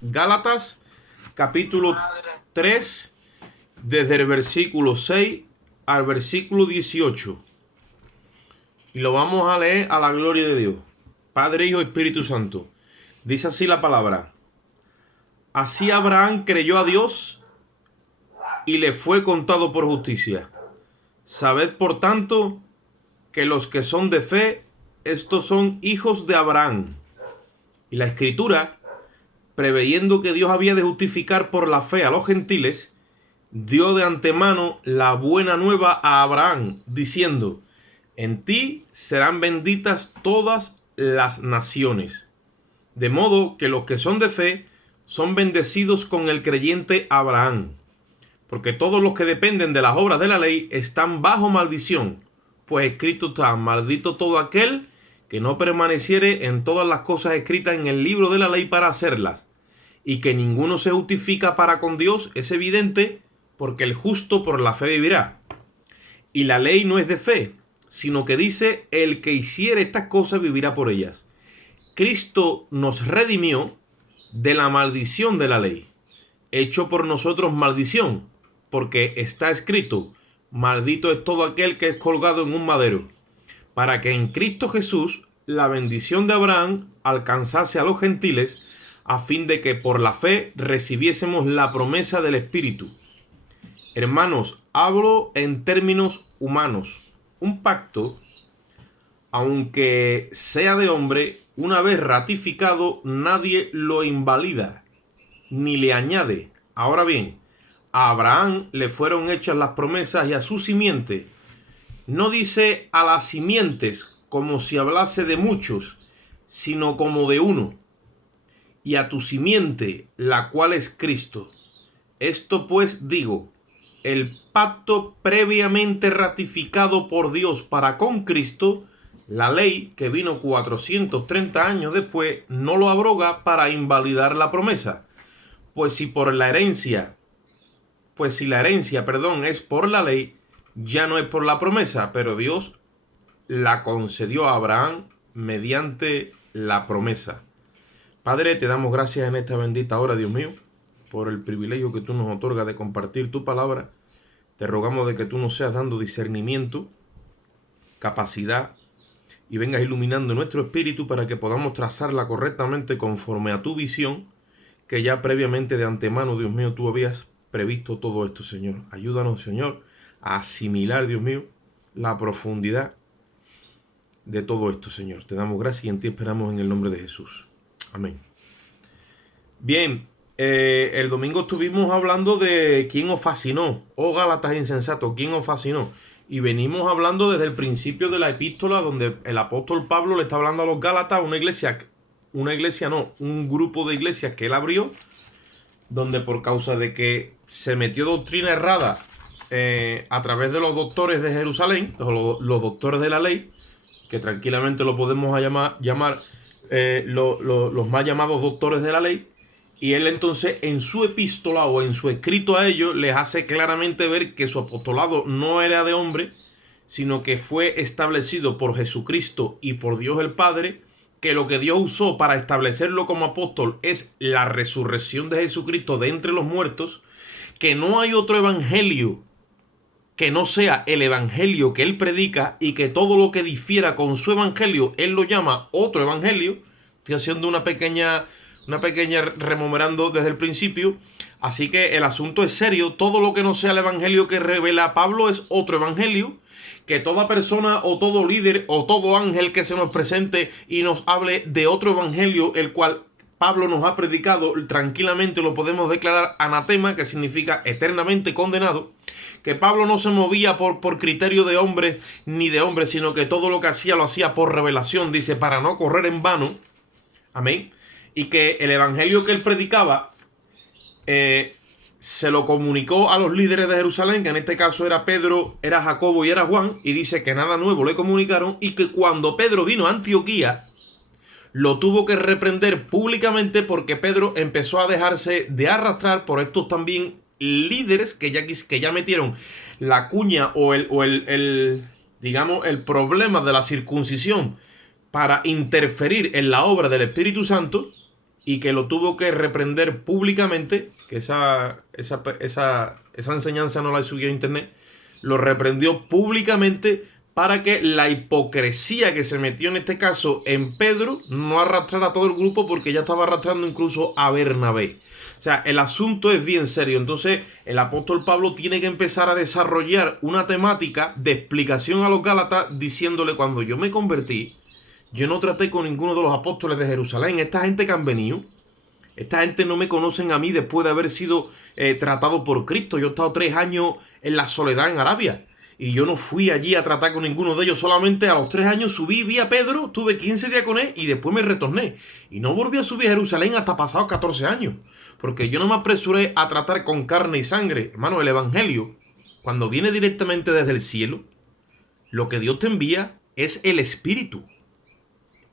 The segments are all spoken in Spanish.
Gálatas, capítulo 3, desde el versículo 6 al versículo 18. Y lo vamos a leer a la gloria de Dios. Padre, Hijo y Espíritu Santo. Dice así la palabra. Así Abraham creyó a Dios y le fue contado por justicia. Sabed, por tanto, que los que son de fe, estos son hijos de Abraham. Y la Escritura, preveyendo que Dios había de justificar por la fe a los gentiles, dio de antemano la buena nueva a Abraham, diciendo: en ti serán benditas todas las naciones. De modo que los que son de fe son bendecidos con el creyente Abraham. Porque todos los que dependen de las obras de la ley están bajo maldición, pues escrito está: maldito todo aquel que no permaneciere en todas las cosas escritas en el libro de la ley para hacerlas. Y que ninguno se justifica para con Dios es evidente, porque el justo por la fe vivirá. Y la ley no es de fe, sino que dice: el que hiciere estas cosas vivirá por ellas. Cristo nos redimió de la maldición de la ley, hecho por nosotros maldición, porque está escrito: maldito es todo aquel que es colgado en un madero, para que en Cristo Jesús la bendición de Abraham alcanzase a los gentiles, a fin de que por la fe recibiésemos la promesa del Espíritu. Hermanos, hablo en términos humanos. Un pacto, aunque sea de hombre, una vez ratificado, nadie lo invalida ni le añade. Ahora bien, a Abraham le fueron hechas las promesas y a su simiente. No dice a las simientes como si hablase de muchos, sino como de uno. Y a tu simiente, la cual es Cristo. Esto pues digo: el pacto previamente ratificado por Dios para con Cristo, la ley que vino 430 años después, no lo abroga para invalidar la promesa. Pues si la herencia es por la ley, ya no es por la promesa, pero Dios la concedió a Abraham mediante la promesa. Padre, te damos gracias en esta bendita hora, Dios mío, por el privilegio que tú nos otorgas de compartir tu palabra. Te rogamos de que tú nos seas dando discernimiento, capacidad, y vengas iluminando nuestro espíritu para que podamos trazarla correctamente conforme a tu visión, que ya previamente de antemano, Dios mío, tú habías previsto todo esto, Señor. Ayúdanos, Señor, a asimilar, Dios mío, la profundidad de todo esto, Señor. Te damos gracias y en ti esperamos en el nombre de Jesús. Amén. Bien, el domingo estuvimos hablando de quién os fascinó. Oh Gálatas insensatos, ¿quién os fascinó? Y venimos hablando desde el principio de la epístola, donde el apóstol Pablo le está hablando a los Gálatas, un grupo de iglesias que él abrió, donde por causa de que se metió doctrina errada a través de los doctores de Jerusalén, los doctores de la ley, que tranquilamente lo podemos llamar los más llamados doctores de la ley, y él entonces en su epístola o en su escrito a ellos les hace claramente ver que su apostolado no era de hombre, sino que fue establecido por Jesucristo y por Dios el Padre, que lo que Dios usó para establecerlo como apóstol es la resurrección de Jesucristo de entre los muertos, que no hay otro evangelio que no sea el evangelio que él predica, y que todo lo que difiera con su evangelio él lo llama otro evangelio. Estoy haciendo una pequeña rememorando desde el principio. Así que el asunto es serio. Todo lo que no sea el evangelio que revela Pablo es otro evangelio. Que toda persona o todo líder o todo ángel que se nos presente y nos hable de otro evangelio, el cual Pablo nos ha predicado, tranquilamente lo podemos declarar anatema, que significa eternamente condenado. Que Pablo no se movía por criterio de hombre ni de hombre, sino que todo lo que hacía lo hacía por revelación, dice, para no correr en vano. Amén. Y que el evangelio que él predicaba se lo comunicó a los líderes de Jerusalén, que en este caso era Pedro, era Jacobo y era Juan, y dice que nada nuevo le comunicaron, y que cuando Pedro vino a Antioquía, lo tuvo que reprender públicamente, porque Pedro empezó a dejarse de arrastrar por estos también líderes que ya metieron la cuña o digamos el problema de la circuncisión para interferir en la obra del Espíritu Santo, y que lo tuvo que reprender públicamente, que esa enseñanza no la subió a internet, lo reprendió públicamente para que la hipocresía que se metió en este caso en Pedro no arrastrara a todo el grupo, porque ya estaba arrastrando incluso a Bernabé. O sea, el asunto es bien serio. Entonces el apóstol Pablo tiene que empezar a desarrollar una temática de explicación a los Gálatas, diciéndole: cuando yo me convertí, yo no traté con ninguno de los apóstoles de Jerusalén. Esta gente que han venido, esta gente no me conocen a mí después de haber sido tratado por Cristo. Yo he estado 3 años en la soledad en Arabia y yo no fui allí a tratar con ninguno de ellos. Solamente a los 3 años subí, vi a Pedro, tuve 15 días con él y después me retorné. Y no volví a subir a Jerusalén hasta pasados 14 años. Porque yo no me apresuré a tratar con carne y sangre. Hermano, el evangelio, cuando viene directamente desde el cielo, lo que Dios te envía es el Espíritu.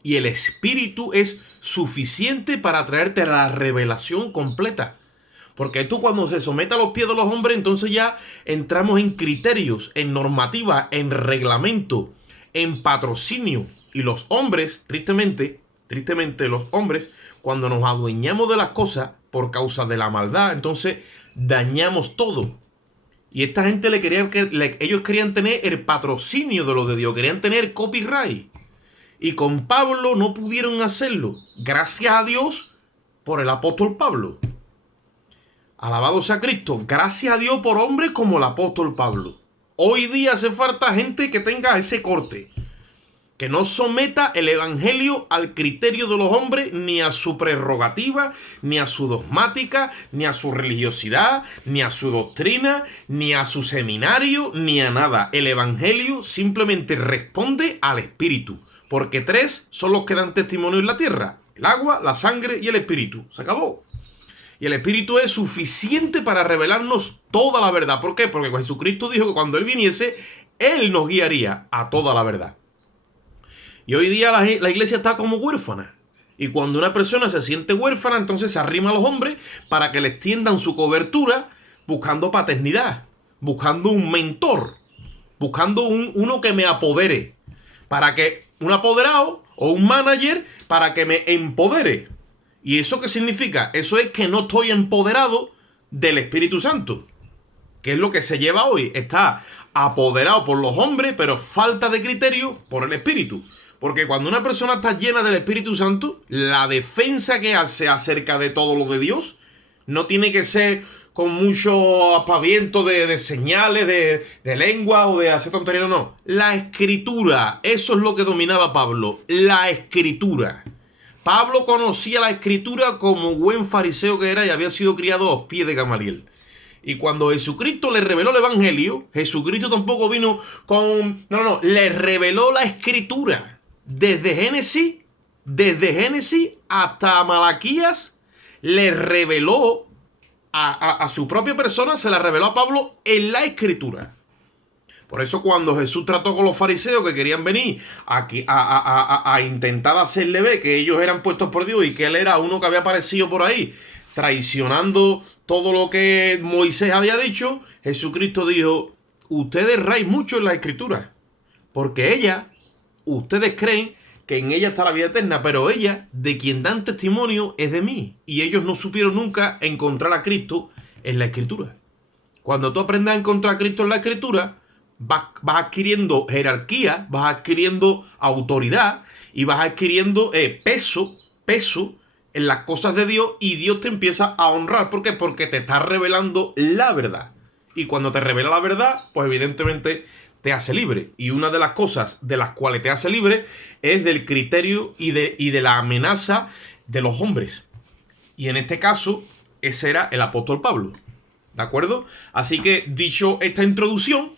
Y el Espíritu es suficiente para traerte la revelación completa. Porque esto, cuando se somete a los pies de los hombres, entonces ya entramos en criterios, en normativa, en reglamento, en patrocinio. Y los hombres, tristemente los hombres, cuando nos adueñamos de las cosas por causa de la maldad, entonces dañamos todo. Y esta gente ellos querían tener el patrocinio de lo de Dios, querían tener copyright. Y con Pablo no pudieron hacerlo. Gracias a Dios por el apóstol Pablo. Alabado sea Cristo. Gracias a Dios por hombres como el apóstol Pablo. Hoy día hace falta gente que tenga ese corte, que no someta el evangelio al criterio de los hombres, ni a su prerrogativa, ni a su dogmática, ni a su religiosidad, ni a su doctrina, ni a su seminario, ni a nada. El evangelio simplemente responde al Espíritu. Porque 3 son los que dan testimonio en la tierra: el agua, la sangre y el Espíritu. Se acabó. Y el Espíritu es suficiente para revelarnos toda la verdad. ¿Por qué? Porque Jesucristo dijo que cuando Él viniese, Él nos guiaría a toda la verdad. Y hoy día la iglesia está como huérfana. Y cuando una persona se siente huérfana, entonces se arrima a los hombres para que le extiendan su cobertura, buscando paternidad, buscando un mentor, buscando uno que me apodere, para que un apoderado o un manager para que me empodere. ¿Y eso qué significa? Eso es que no estoy empoderado del Espíritu Santo, que es lo que se lleva hoy. Está apoderado por los hombres, pero falta de criterio por el Espíritu. Porque cuando una persona está llena del Espíritu Santo, la defensa que hace acerca de todo lo de Dios no tiene que ser con mucho aspaviento de señales, de lengua o de hacer tonterías, no. La Escritura, eso es lo que dominaba Pablo, la Escritura. Pablo conocía la Escritura como buen fariseo que era y había sido criado a los pies de Gamaliel. Y cuando Jesucristo le reveló el Evangelio, Jesucristo tampoco vino con... No, le reveló la Escritura. Desde Génesis hasta Malaquías, le reveló a su propia persona, se la reveló a Pablo en la Escritura. Por eso cuando Jesús trató con los fariseos que querían venir aquí a intentar hacerle ver que ellos eran puestos por Dios y que él era uno que había aparecido por ahí, traicionando todo lo que Moisés había dicho, Jesucristo dijo: ustedes erráis mucho en la Escritura, porque ustedes creen que en ella está la vida eterna, pero ella, de quien dan testimonio, es de mí. Y ellos no supieron nunca encontrar a Cristo en la Escritura. Cuando tú aprendas a encontrar a Cristo en la Escritura, vas adquiriendo jerarquía, vas adquiriendo autoridad y vas adquiriendo peso en las cosas de Dios, y Dios te empieza a honrar. ¿Por qué? Porque te está revelando la verdad. Y cuando te revela la verdad, pues evidentemente te hace libre. Y una de las cosas de las cuales te hace libre es del criterio y de la amenaza de los hombres. Y en este caso, ese era el apóstol Pablo. ¿De acuerdo? Así que, dicho esta introducción,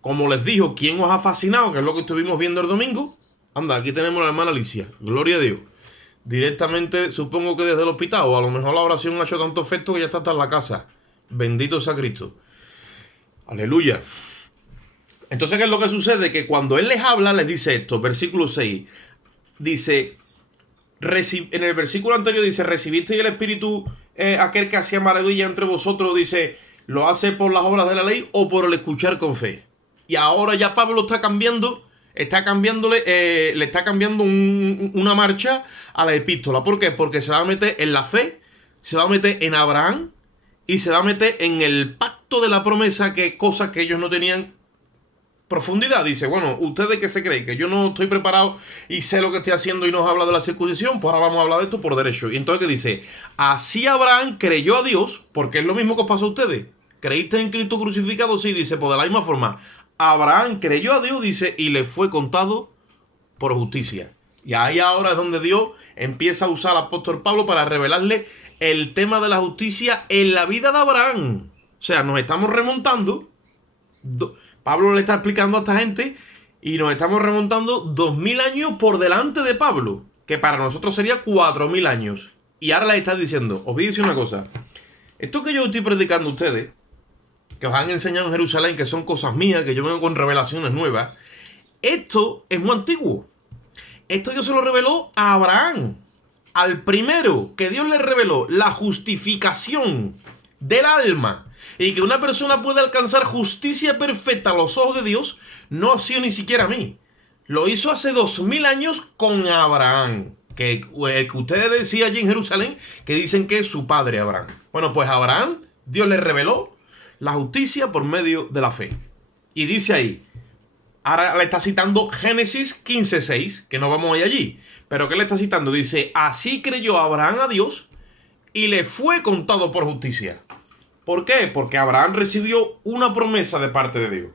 como les dijo, ¿quién os ha fascinado? Que es lo que estuvimos viendo el domingo. Anda, aquí tenemos a la hermana Alicia. Gloria a Dios. Directamente, supongo que desde el hospital, o a lo mejor la oración ha hecho tanto efecto que ya está en la casa. Bendito sea Cristo. Aleluya. Entonces, ¿qué es lo que sucede? Que cuando Él les habla, les dice esto, versículo 6. Dice, en el versículo anterior dice: ¿recibisteis el Espíritu aquel que hacía maravilla entre vosotros? Dice, ¿lo hace por las obras de la ley o por el escuchar con fe? Y ahora ya Pablo está cambiando Está cambiándole, le está cambiando una marcha a la epístola. ¿Por qué? Porque se va a meter en la fe, se va a meter en Abraham y se va a meter en el pacto de la promesa, que es cosa que ellos no tenían profundidad. Dice, bueno, ¿ustedes qué se creen? ¿Que yo no estoy preparado y sé lo que estoy haciendo y nos habla de la circuncisión? Pues ahora vamos a hablar de esto por derecho. Y entonces, ¿qué dice? Así Abraham creyó a Dios, porque es lo mismo que os pasó a ustedes. ¿Creíste en Cristo crucificado? Sí, dice, pues de la misma forma, Abraham creyó a Dios, dice, y le fue contado por justicia. Y ahí ahora es donde Dios empieza a usar al apóstol Pablo para revelarle el tema de la justicia en la vida de Abraham. O sea, nos estamos remontando. Pablo le está explicando a esta gente y nos estamos remontando 2000 años por delante de Pablo, que para nosotros sería 4000 años. Y ahora le está diciendo, os voy a decir una cosa. Esto que yo estoy predicando a ustedes, que os han enseñado en Jerusalén, que son cosas mías, que yo vengo con revelaciones nuevas, esto es muy antiguo. Esto Dios se lo reveló a Abraham, al primero que Dios le reveló la justificación del alma, y que una persona puede alcanzar justicia perfecta a los ojos de Dios, no ha sido ni siquiera a mí. Lo hizo hace 2000 años con Abraham, que ustedes decían allí en Jerusalén, que dicen que es su padre Abraham. Bueno, pues a Abraham Dios le reveló la justicia por medio de la fe. Y dice ahí, ahora le está citando Génesis 15:6, que no vamos a ir allí. Pero ¿qué le está citando? Dice, así creyó Abraham a Dios y le fue contado por justicia. ¿Por qué? Porque Abraham recibió una promesa de parte de Dios.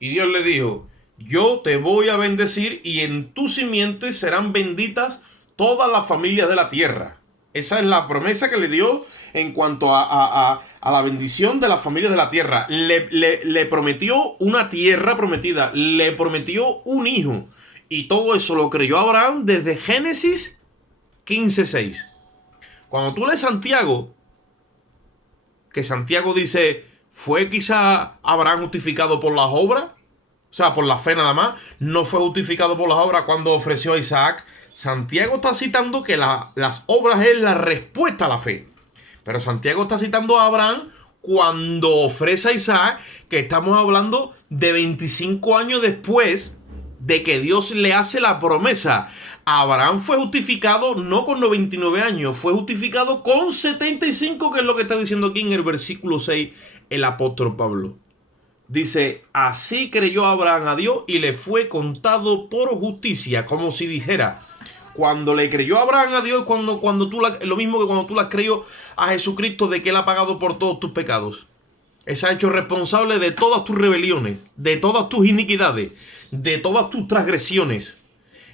Y Dios le dijo, yo te voy a bendecir y en tu simiente serán benditas todas las familias de la tierra. Esa es la promesa que le dio en cuanto a la bendición de las familias de la tierra. Le prometió una tierra prometida, le prometió un hijo. Y todo eso lo creyó Abraham desde Génesis 15:6. Cuando tú lees Santiago, que Santiago dice, ¿fue quizá Abraham justificado por las obras? O sea, por la fe nada más. No fue justificado por las obras cuando ofreció a Isaac. Santiago está citando que las obras es la respuesta a la fe. Pero Santiago está citando a Abraham cuando ofrece a Isaac, que estamos hablando de 25 años después de que Dios le hace la promesa. Abraham fue justificado no con 99 años, fue justificado con 75, que es lo que está diciendo aquí en el versículo 6 el apóstol Pablo. Dice, así creyó Abraham a Dios y le fue contado por justicia, como si dijera, cuando le creyó Abraham a Dios, cuando tú lo mismo que cuando tú le has creído a Jesucristo, de que Él ha pagado por todos tus pecados. Él se ha hecho responsable de todas tus rebeliones, de todas tus iniquidades, de todas tus transgresiones.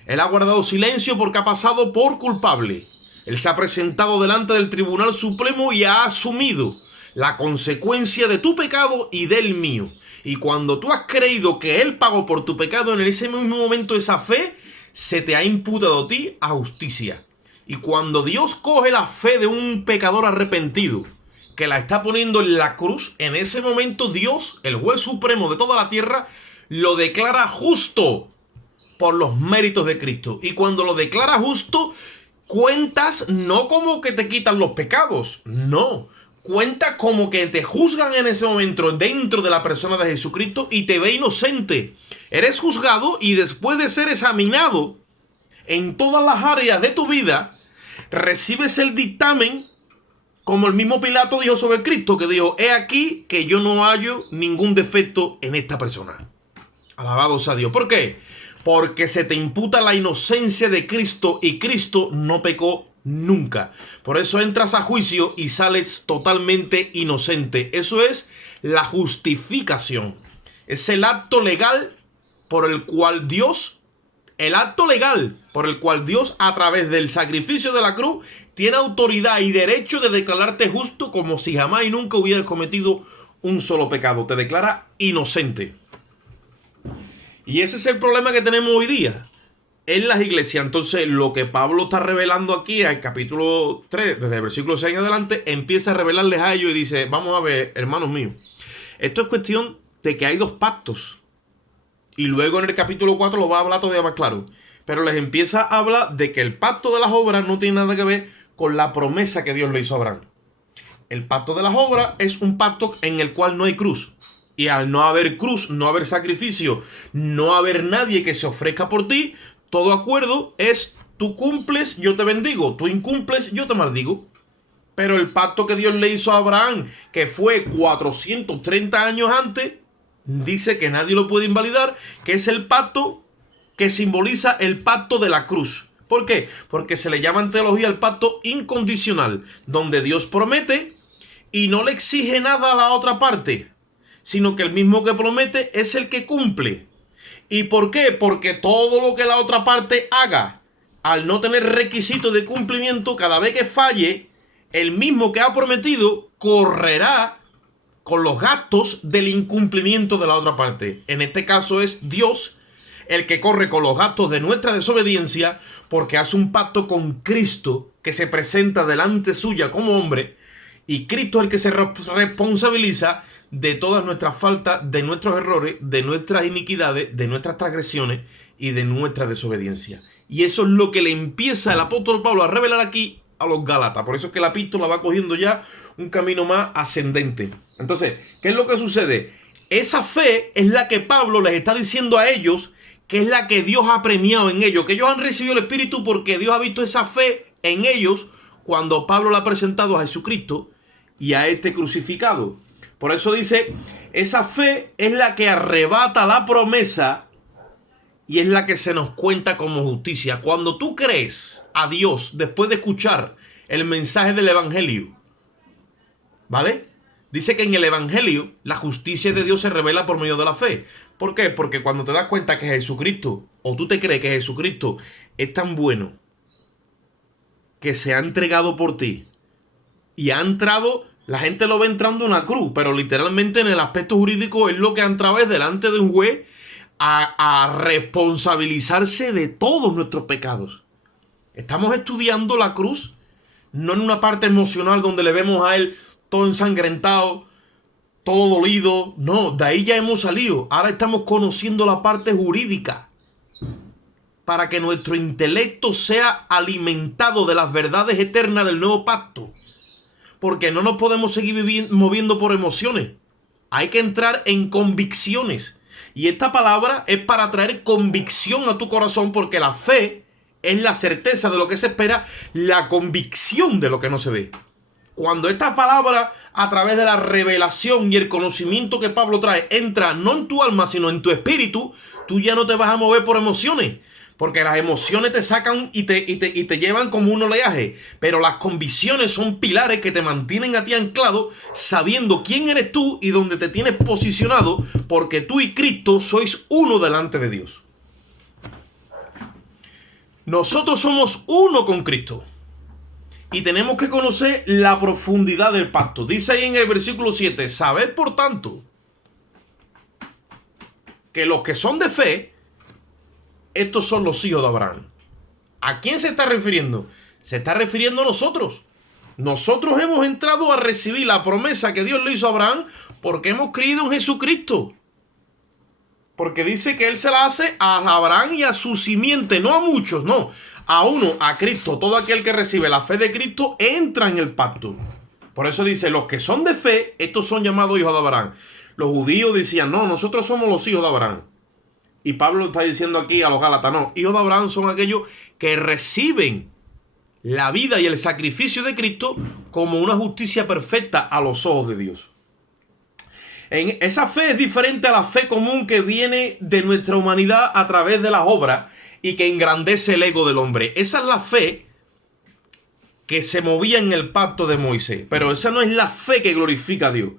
Él ha guardado silencio porque ha pasado por culpable. Él se ha presentado delante del Tribunal Supremo y ha asumido la consecuencia de tu pecado y del mío. Y cuando tú has creído que Él pagó por tu pecado, en ese mismo momento esa fe se te ha imputado a ti a justicia. Y cuando Dios coge la fe de un pecador arrepentido, que la está poniendo en la cruz, en ese momento Dios, el juez supremo de toda la tierra, lo declara justo por los méritos de Cristo. Y cuando lo declara justo, cuentas no como que te quitan los pecados, no. Cuenta como que te juzgan en ese momento dentro de la persona de Jesucristo y te ve inocente. Eres juzgado y después de ser examinado en todas las áreas de tu vida, recibes el dictamen como el mismo Pilato dijo sobre Cristo, que dijo, he aquí que yo no hallo ningún defecto en esta persona. Alabado sea Dios. ¿Por qué? Porque se te imputa la inocencia de Cristo y Cristo no pecó nunca. Por eso entras a juicio y sales totalmente inocente. Eso es la justificación. Es el acto legal por el cual Dios, a través del sacrificio de la cruz, tiene autoridad y derecho de declararte justo como si jamás y nunca hubieras cometido un solo pecado. Te declara inocente. Y ese es el problema que tenemos hoy día en las iglesias. Entonces, lo que Pablo está revelando aquí, al capítulo 3, desde el versículo 6 en adelante, empieza a revelarles a ellos y dice, vamos a ver, hermanos míos, esto es cuestión de que hay dos pactos. Y luego en el capítulo 4 lo va a hablar todavía más claro. Pero les empieza a hablar de que el pacto de las obras no tiene nada que ver con la promesa que Dios le hizo a Abraham. El pacto de las obras es un pacto en el cual no hay cruz. Y al no haber cruz, no haber sacrificio, no haber nadie que se ofrezca por ti, todo acuerdo es tú cumples, yo te bendigo, tú incumples, yo te maldigo. Pero el pacto que Dios le hizo a Abraham, que fue 430 años antes, dice que nadie lo puede invalidar, que es el pacto que simboliza el pacto de la cruz. ¿Por qué? Porque se le llama en teología el pacto incondicional, donde Dios promete y no le exige nada a la otra parte, sino que el mismo que promete es el que cumple. ¿Y por qué? Porque todo lo que la otra parte haga, al no tener requisito de cumplimiento, cada vez que falle, el mismo que ha prometido correrá con los gastos del incumplimiento de la otra parte. En este caso es Dios el que corre con los gastos de nuestra desobediencia, porque hace un pacto con Cristo que se presenta delante suya como hombre, y Cristo es el que se responsabiliza de todas nuestras faltas, de nuestros errores, de nuestras iniquidades, de nuestras transgresiones y de nuestra desobediencia. Y eso es lo que le empieza el apóstol Pablo a revelar aquí a los Gálatas. Por eso es que la epístola va cogiendo ya un camino más ascendente. Entonces, ¿qué es lo que sucede? Esa fe es la que Pablo les está diciendo a ellos, que es la que Dios ha premiado en ellos, que ellos han recibido el Espíritu porque Dios ha visto esa fe en ellos cuando Pablo le ha presentado a Jesucristo y a este crucificado. Por eso dice, esa fe es la que arrebata la promesa y es la que se nos cuenta como justicia. Cuando tú crees a Dios después de escuchar el mensaje del Evangelio, ¿vale? Dice que en el Evangelio la justicia de Dios se revela por medio de la fe. ¿Por qué? Porque cuando te das cuenta que Jesucristo, o tú te crees que Jesucristo es tan bueno, que se ha entregado por ti, y ha entrado, la gente lo ve entrando en una cruz, pero literalmente en el aspecto jurídico es lo que ha entrado es delante de un juez a responsabilizarse de todos nuestros pecados. Estamos estudiando la cruz, no en una parte emocional donde le vemos a él todo ensangrentado, todo dolido. No, de ahí ya hemos salido. Ahora estamos conociendo la parte jurídica para que nuestro intelecto sea alimentado de las verdades eternas del nuevo pacto. Porque no nos podemos seguir moviendo por emociones. Hay que entrar en convicciones. Y esta palabra es para traer convicción a tu corazón, porque la fe es la certeza de lo que se espera, la convicción de lo que no se ve. Cuando esta palabra, a través de la revelación y el conocimiento que Pablo trae, entra no en tu alma, sino en tu espíritu, tú ya no te vas a mover por emociones. Porque las emociones te sacan y te llevan como un oleaje. Pero las convicciones son pilares que te mantienen a ti anclado, sabiendo quién eres tú y dónde te tienes posicionado, porque tú y Cristo sois uno delante de Dios. Nosotros somos uno con Cristo. Y tenemos que conocer la profundidad del pacto. Dice ahí en el versículo 7, sabed por tanto que los que son de fe, estos son los hijos de Abraham. ¿A quién se está refiriendo? Se está refiriendo a nosotros. Nosotros hemos entrado a recibir la promesa que Dios le hizo a Abraham porque hemos creído en Jesucristo. Porque dice que Él se la hace a Abraham y a su simiente, no a muchos, no. A uno, a Cristo. Todo aquel que recibe la fe de Cristo entra en el pacto. Por eso dice, los que son de fe, estos son llamados hijos de Abraham. Los judíos decían, no, nosotros somos los hijos de Abraham. Y Pablo está diciendo aquí a los Gálatas, no, hijos de Abraham son aquellos que reciben la vida y el sacrificio de Cristo como una justicia perfecta a los ojos de Dios. Esa fe es diferente a la fe común que viene de nuestra humanidad a través de las obras y que engrandece el ego del hombre. Esa es la fe que se movía en el pacto de Moisés, pero esa no es la fe que glorifica a Dios.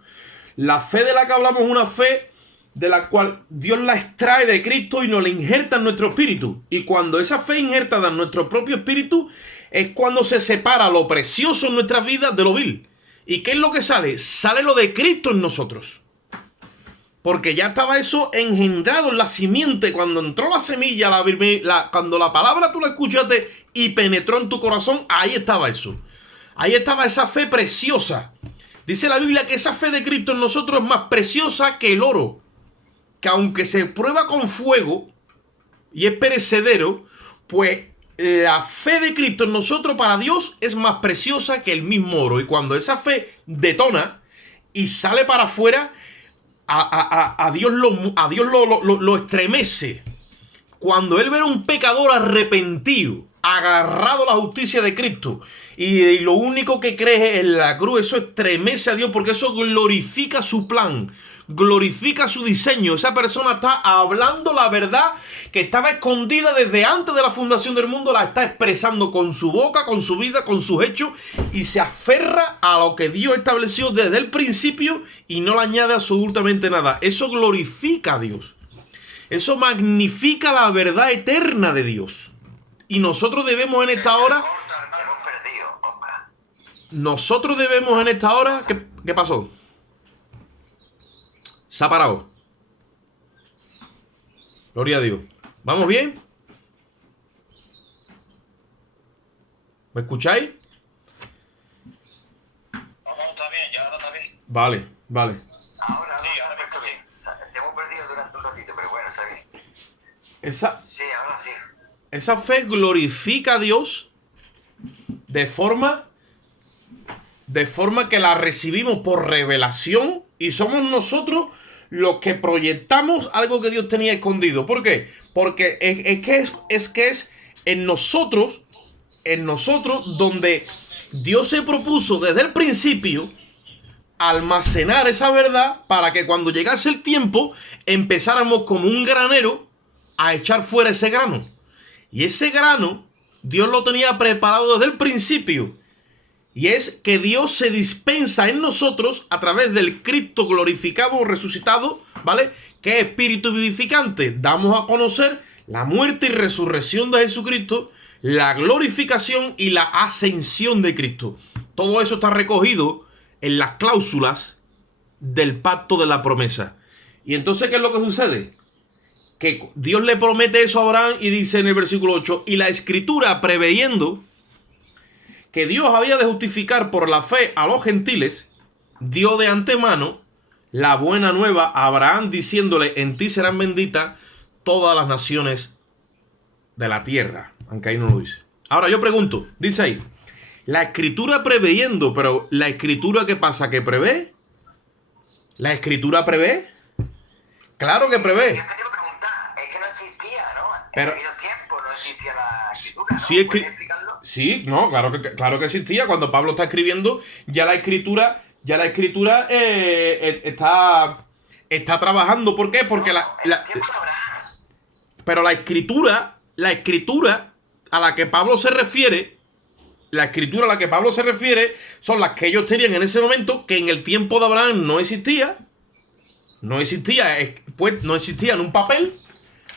La fe de la que hablamos es una fe de la cual Dios la extrae de Cristo y nos la injerta en nuestro espíritu. Y cuando esa fe injertada en nuestro propio espíritu es cuando se separa lo precioso en nuestras vidas de lo vil. ¿Y qué es lo que sale? Sale lo de Cristo en nosotros. Porque ya estaba eso engendrado en la simiente. Cuando entró la semilla, cuando la palabra tú la escuchaste y penetró en tu corazón, ahí estaba eso. Ahí estaba esa fe preciosa. Dice la Biblia que esa fe de Cristo en nosotros es más preciosa que el oro, que aunque se prueba con fuego y es perecedero, pues la fe de Cristo en nosotros para Dios es más preciosa que el mismo oro. Y cuando esa fe detona y sale para afuera, a Dios lo estremece cuando él ve a un pecador arrepentido, agarrado a la justicia de Cristo, y lo único que cree es en la cruz. Eso estremece a Dios, porque eso glorifica su plan, glorifica su diseño. Esa persona está hablando la verdad que estaba escondida desde antes de la fundación del mundo, la está expresando con su boca, con su vida, con sus hechos, y se aferra a lo que Dios estableció desde el principio y no le añade absolutamente nada. Eso glorifica a Dios. Eso magnifica la verdad eterna de Dios. Y nosotros debemos en esta hora... Nosotros debemos en esta hora... ¿Qué pasó? Se ha parado. Gloria a Dios. ¿Vamos bien? ¿Me escucháis? Vamos, está bien, ya ahora está bien. Vale, vale. Ahora sí, ahora me escucho bien. O sea, te hemos perdido durante un ratito, pero bueno, está bien. Sí, ahora sí. Esa fe glorifica a Dios de forma que la recibimos por revelación, y somos nosotros los que proyectamos algo que Dios tenía escondido. ¿Por qué? Porque es que es en nosotros donde Dios se propuso desde el principio almacenar esa verdad para que cuando llegase el tiempo empezáramos como un granero a echar fuera ese grano. Y ese grano Dios lo tenía preparado desde el principio. Y es que Dios se dispensa en nosotros a través del Cristo glorificado o resucitado, ¿vale? Que es espíritu vivificante. Damos a conocer la muerte y resurrección de Jesucristo, la glorificación y la ascensión de Cristo. Todo eso está recogido en las cláusulas del pacto de la promesa. Y entonces, ¿qué es lo que sucede? Que Dios le promete eso a Abraham y dice en el versículo 8, y la Escritura, preveyendo que Dios había de justificar por la fe a los gentiles, dio de antemano la buena nueva a Abraham, diciéndole, en ti serán benditas todas las naciones de la tierra. Aunque ahí no lo dice. Ahora yo pregunto, dice ahí, la Escritura preveyendo, pero ¿la Escritura qué pasa? ¿Que prevé? ¿La Escritura prevé? Claro que prevé. Yo te quiero preguntar, es que no existía, ¿no? Pero, en aquellos tiempos no existía la Escritura, ¿no? Sí, ¿Puedes explicarlo? Sí, no, claro que existía. Cuando Pablo está escribiendo, ya la escritura está trabajando. ¿Por qué? Porque pero la escritura a la que Pablo se refiere, son las que ellos tenían en ese momento, que en el tiempo de Abraham no existía, pues no existía en un papel,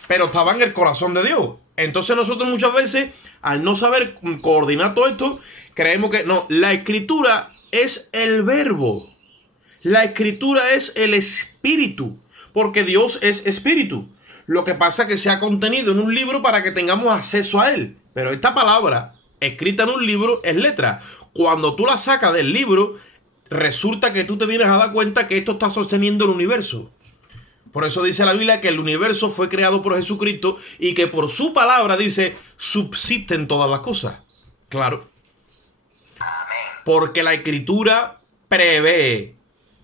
pero estaba en el corazón de Dios. Entonces nosotros muchas veces, al no saber coordinar todo esto, creemos que no, la Escritura es el verbo. La Escritura es el espíritu, porque Dios es espíritu. Lo que pasa es que se ha contenido en un libro para que tengamos acceso a él. Pero esta palabra, escrita en un libro, es letra. Cuando tú la sacas del libro, resulta que tú te vienes a dar cuenta que esto está sosteniendo el universo. Por eso dice la Biblia que el universo fue creado por Jesucristo y que por su palabra, dice, subsisten todas las cosas. Claro. Porque la Escritura prevé.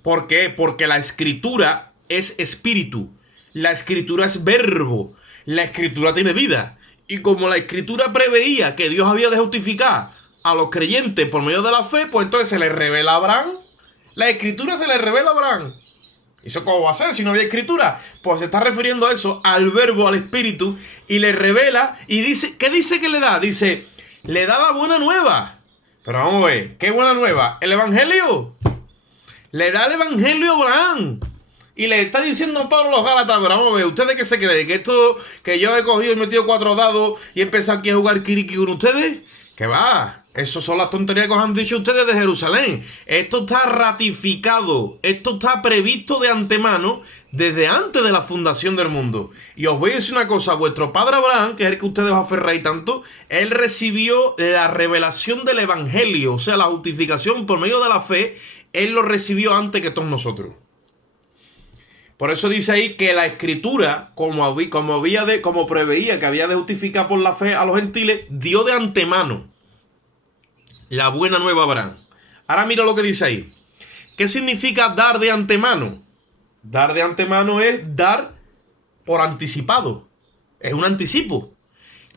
¿Por qué? Porque la Escritura es espíritu. La Escritura es verbo. La Escritura tiene vida. Y como la Escritura preveía que Dios había de justificar a los creyentes por medio de la fe, pues entonces se le revela a Abraham. La Escritura se le revela a Abraham. ¿Eso cómo va a ser si no había Escritura? Pues se está refiriendo a eso, al verbo, al espíritu, y le revela y dice, ¿qué dice que le da? Dice, le da la buena nueva. Pero vamos a ver, ¿qué buena nueva? ¿El evangelio? Le da el evangelio a Abraham. Y le está diciendo a Pablo a los Gálatas, pero vamos a ver, ¿ustedes qué se creen? ¿Que esto que yo he cogido y metido 4 dados y he empezado aquí a jugar kiriki con ustedes? ¿Qué va? Eso son las tonterías que os han dicho ustedes de Jerusalén. Esto está ratificado, esto está previsto de antemano desde antes de la fundación del mundo. Y os voy a decir una cosa, vuestro padre Abraham, que es el que ustedes os aferráis tanto, él recibió la revelación del evangelio, o sea, la justificación por medio de la fe, él lo recibió antes que todos nosotros. Por eso dice ahí que la Escritura, como preveía que había de justificar por la fe a los gentiles, dio de antemano la buena nueva a Abraham. Ahora mira lo que dice ahí. ¿Qué significa dar de antemano? Dar de antemano es dar por anticipado. Es un anticipo.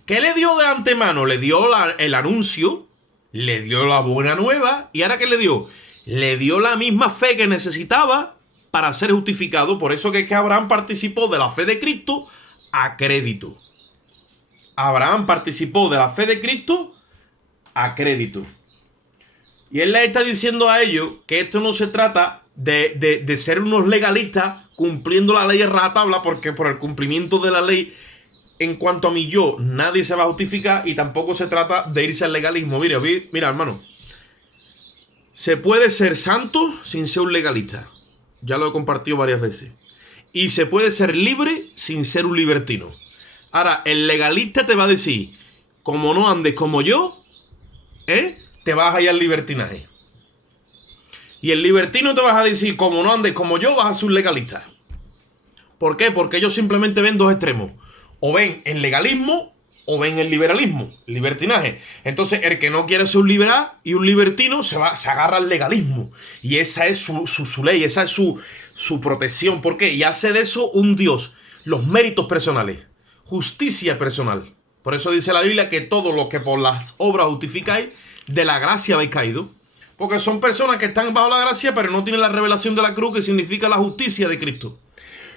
¿Qué le dio de antemano? Le dio el anuncio, le dio la buena nueva, y ¿ahora qué le dio? Le dio la misma fe que necesitaba para ser justificado. Por eso que es que Abraham participó de la fe de Cristo a crédito. Abraham participó de la fe de Cristo a crédito. Y él le está diciendo a ellos que esto no se trata de ser unos legalistas cumpliendo la ley a rajatabla, porque por el cumplimiento de la ley en cuanto a mi yo nadie se va a justificar, y tampoco se trata de irse al legalismo. Mira, hermano, se puede ser santo sin ser un legalista. Ya lo he compartido varias veces. Y se puede ser libre sin ser un libertino. Ahora, el legalista te va a decir, como no andes como yo, te vas a ir al libertinaje. Y el libertino te vas a decir, como no andes como yo, vas a ser un legalista. ¿Por qué? Porque ellos simplemente ven dos extremos. O ven el legalismo o ven el liberalismo, el libertinaje. Entonces, el que no quiere ser un liberal y un libertino se agarra al legalismo. Y esa es su ley, esa es su protección. ¿Por qué? Y hace de eso un Dios. Los méritos personales, justicia personal. Por eso dice la Biblia que todo lo que por las obras justificáis, de la gracia habéis caído. Porque son personas que están bajo la gracia, pero no tienen la revelación de la cruz, que significa la justicia de Cristo.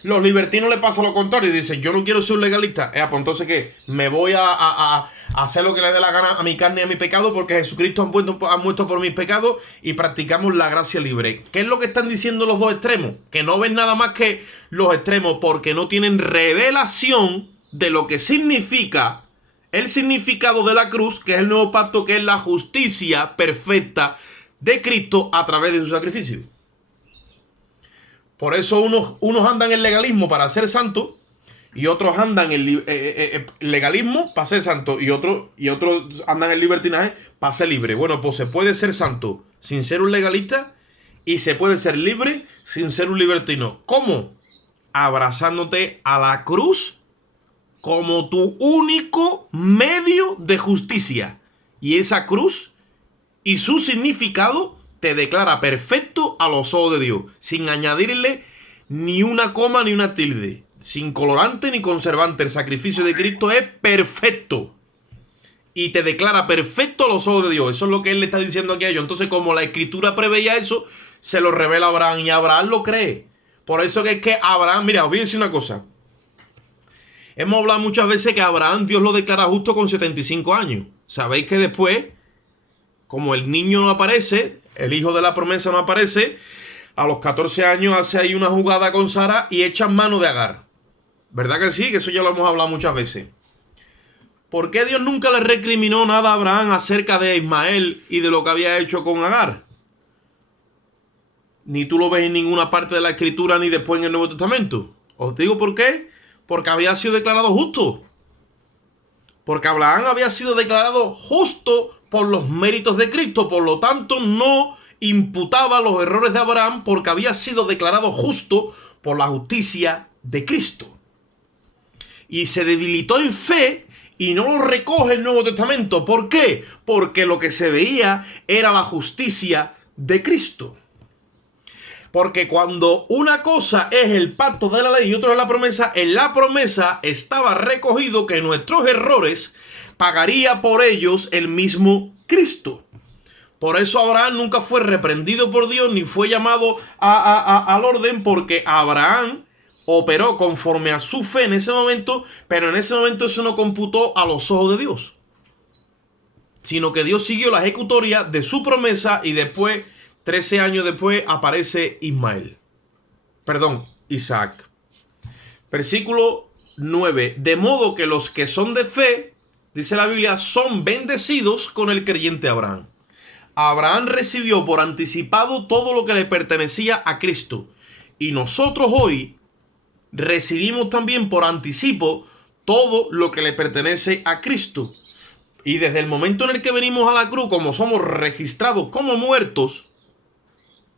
Los libertinos les pasa lo contrario y dicen, yo no quiero ser un legalista. Pues entonces, ¿qué? Me voy a hacer lo que le dé la gana a mi carne y a mi pecado, porque Jesucristo ha muerto por mis pecados, y practicamos la gracia libre. ¿Qué es lo que están diciendo los dos extremos? Que no ven nada más que los extremos, porque no tienen revelación de lo que significa el significado de la cruz, que es el nuevo pacto, que es la justicia perfecta de Cristo a través de su sacrificio. Por eso unos andan en legalismo para ser santos, y otros andan en legalismo para ser santos, y otros andan en libertinaje para ser libre. Bueno, pues se puede ser santo sin ser un legalista, y se puede ser libre sin ser un libertino. ¿Cómo? Abrazándote a la cruz como tu único medio de justicia. Y esa cruz y su significado te declara perfecto a los ojos de Dios, sin añadirle ni una coma ni una tilde, sin colorante ni conservante. El sacrificio de Cristo es perfecto y te declara perfecto a los ojos de Dios. Eso es lo que él le está diciendo aquí a ellos. Entonces, como la Escritura preveía eso, se lo revela a Abraham, y Abraham lo cree. Por eso que es que Abraham, mira, os voy a decir una cosa. Hemos hablado muchas veces que a Abraham Dios lo declara justo con 75 años. Sabéis que después, como el niño no aparece, el hijo de la promesa no aparece, a los 14 años hace ahí una jugada con Sara y echan mano de Agar. ¿Verdad que sí? Que eso ya lo hemos hablado muchas veces. ¿Por qué Dios nunca le recriminó nada a Abraham acerca de Ismael y de lo que había hecho con Agar? Ni tú lo ves en ninguna parte de la Escritura, ni después en el Nuevo Testamento. Os digo por qué. Porque había sido declarado justo. Porque Abraham había sido declarado justo por los méritos de Cristo. Por lo tanto, no imputaba los errores de Abraham, porque había sido declarado justo por la justicia de Cristo. Y se debilitó en fe y no lo recoge el Nuevo Testamento. ¿Por qué? Porque lo que se veía era la justicia de Cristo. Porque cuando una cosa es el pacto de la ley y otra es la promesa, en la promesa estaba recogido que nuestros errores pagaría por ellos el mismo Cristo. Por eso Abraham nunca fue reprendido por Dios ni fue llamado al orden, porque Abraham operó conforme a su fe en ese momento, pero en ese momento eso no computó a los ojos de Dios, sino que Dios siguió la ejecutoria de su promesa, y después, 13 años después, aparece Isaac. Versículo 9. De modo que los que son de fe, dice la Biblia, son bendecidos con el creyente Abraham. Abraham recibió por anticipado todo lo que le pertenecía a Cristo. Y nosotros hoy recibimos también por anticipo todo lo que le pertenece a Cristo. Y desde el momento en el que venimos a la cruz, como somos registrados como muertos,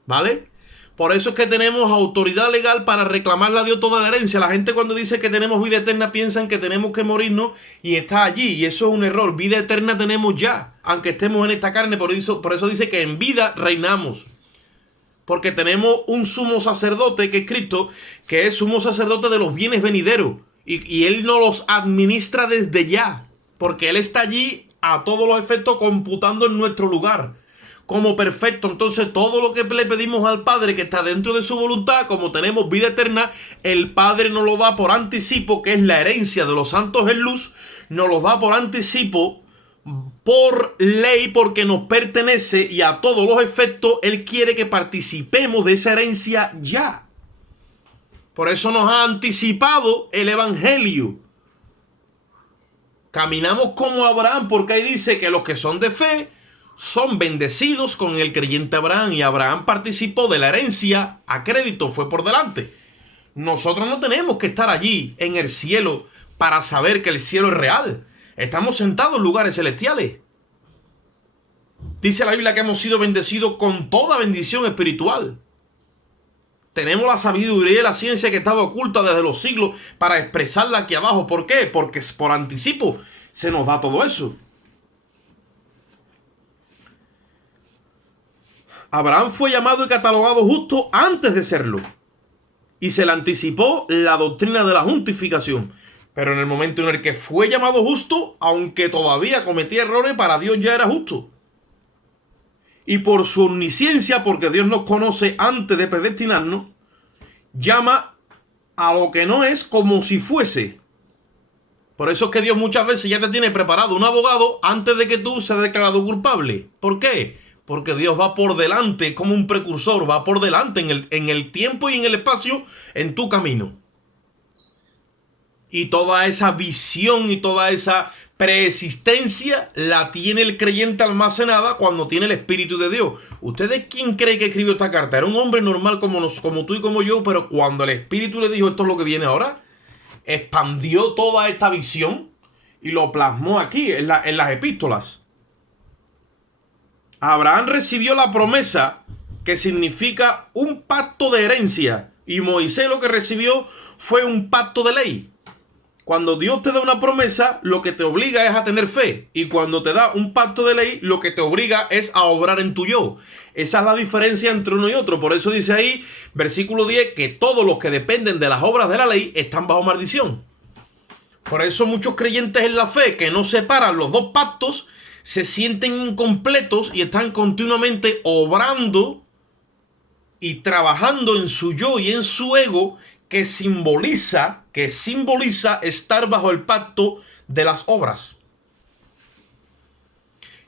¿vale? Por eso es que tenemos autoridad legal para reclamarle a Dios toda la herencia. La gente, cuando dice que tenemos vida eterna, piensan que tenemos que morirnos y está allí. Y eso es un error. Vida eterna tenemos ya, aunque estemos en esta carne. Por eso dice que en vida reinamos. Porque tenemos un sumo sacerdote que es Cristo, que es sumo sacerdote de los bienes venideros. Y Él nos los administra desde ya. Porque Él está allí a todos los efectos computando en nuestro lugar. Como perfecto. Entonces todo lo que le pedimos al Padre que está dentro de su voluntad, como tenemos vida eterna, el Padre nos lo da por anticipo, que es la herencia de los santos en luz. Nos lo da por anticipo, por ley, porque nos pertenece, y a todos los efectos Él quiere que participemos de esa herencia ya. Por eso nos ha anticipado el Evangelio. Caminamos como Abraham, porque ahí dice que los que son de fe son bendecidos con el creyente Abraham, y Abraham participó de la herencia a crédito, fue por delante. Nosotros no tenemos que estar allí en el cielo para saber que el cielo es real. Estamos sentados en lugares celestiales. Dice la Biblia que hemos sido bendecidos con toda bendición espiritual. Tenemos la sabiduría y la ciencia que estaba oculta desde los siglos para expresarla aquí abajo. ¿Por qué? Porque por anticipo se nos da todo eso. Abraham fue llamado y catalogado justo antes de serlo. Y se le anticipó la doctrina de la justificación. Pero en el momento en el que fue llamado justo, aunque todavía cometía errores, para Dios ya era justo. Y por su omnisciencia, porque Dios nos conoce antes de predestinarnos, llama a lo que no es como si fuese. Por eso es que Dios muchas veces ya te tiene preparado un abogado antes de que tú seas declarado culpable. ¿Por qué? Porque Dios va por delante como un precursor, va por delante en el tiempo y en el espacio, en tu camino. Y toda esa visión y toda esa preexistencia la tiene el creyente almacenada cuando tiene el Espíritu de Dios. ¿Ustedes quién cree que escribió esta carta? Era un hombre normal como tú y como yo, pero cuando el Espíritu le dijo esto es lo que viene ahora, expandió toda esta visión y lo plasmó aquí en las epístolas. Abraham recibió la promesa, que significa un pacto de herencia, y Moisés lo que recibió fue un pacto de ley. Cuando Dios te da una promesa, lo que te obliga es a tener fe. Y cuando te da un pacto de ley, lo que te obliga es a obrar en tu yo. Esa es la diferencia entre uno y otro. Por eso dice ahí, versículo 10, que todos los que dependen de las obras de la ley están bajo maldición. Por eso muchos creyentes en la fe que no separan los dos pactos se sienten incompletos y están continuamente obrando y trabajando en su yo y en su ego, que simboliza estar bajo el pacto de las obras.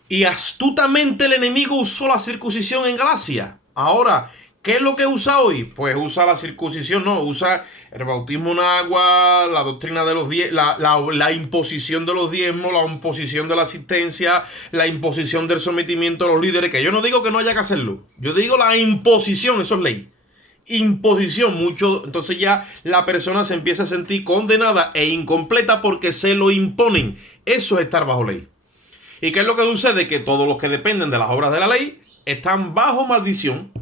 Y astutamente el enemigo usó la circuncisión en Galacia. Ahora, ¿qué es lo que usa hoy? Pues usa la circuncisión, no, usa el bautismo en agua, la doctrina de los la imposición de los diezmos, la imposición de la asistencia, la imposición del sometimiento a los líderes, que yo no digo que no haya que hacerlo. Yo digo la imposición, eso es ley. Imposición, mucho, entonces ya la persona se empieza a sentir condenada e incompleta porque se lo imponen. Eso es estar bajo ley. ¿Y qué es lo que sucede? Que todos los que dependen de las obras de la ley están bajo maldición.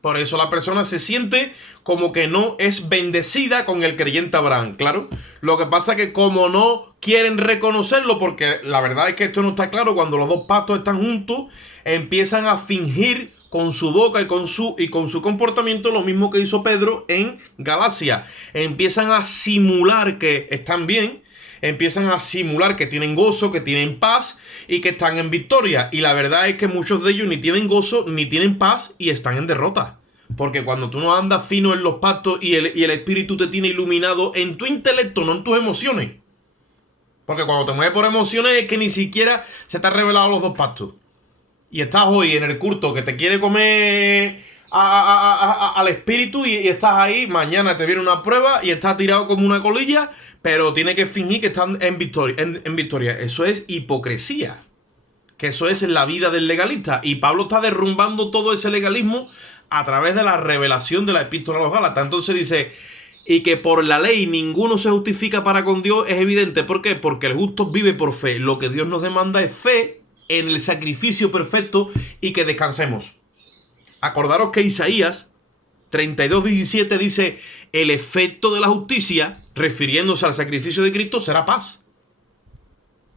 Por eso la persona se siente como que no es bendecida con el creyente Abraham. Claro, lo que pasa es que como no quieren reconocerlo, porque la verdad es que esto no está claro, cuando los dos pactos están juntos, empiezan a fingir con su boca y con su comportamiento lo mismo que hizo Pedro en Galacia. Empiezan a simular que están bien, empiezan a simular que tienen gozo, que tienen paz y que están en victoria. Y la verdad es que muchos de ellos ni tienen gozo, ni tienen paz y están en derrota. Porque cuando tú no andas fino en los pactos y el Espíritu te tiene iluminado en tu intelecto, no en tus emociones. Porque cuando te mueves por emociones es que ni siquiera se te han revelado los dos pactos. Y estás hoy en el culto que te quiere comer al espíritu y estás ahí, mañana te viene una prueba y estás tirado como una colilla, pero tiene que fingir que están en victoria. Eso es hipocresía. Que eso es la vida del legalista. Y Pablo está derrumbando todo ese legalismo a través de la revelación de la epístola a los Gálatas. Entonces dice, y que por la ley ninguno se justifica para con Dios, es evidente. ¿Por qué? Porque el justo vive por fe. Lo que Dios nos demanda es fe en el sacrificio perfecto y que descansemos. Acordaros que Isaías 32:17 dice, el efecto de la justicia, refiriéndose al sacrificio de Cristo, será paz.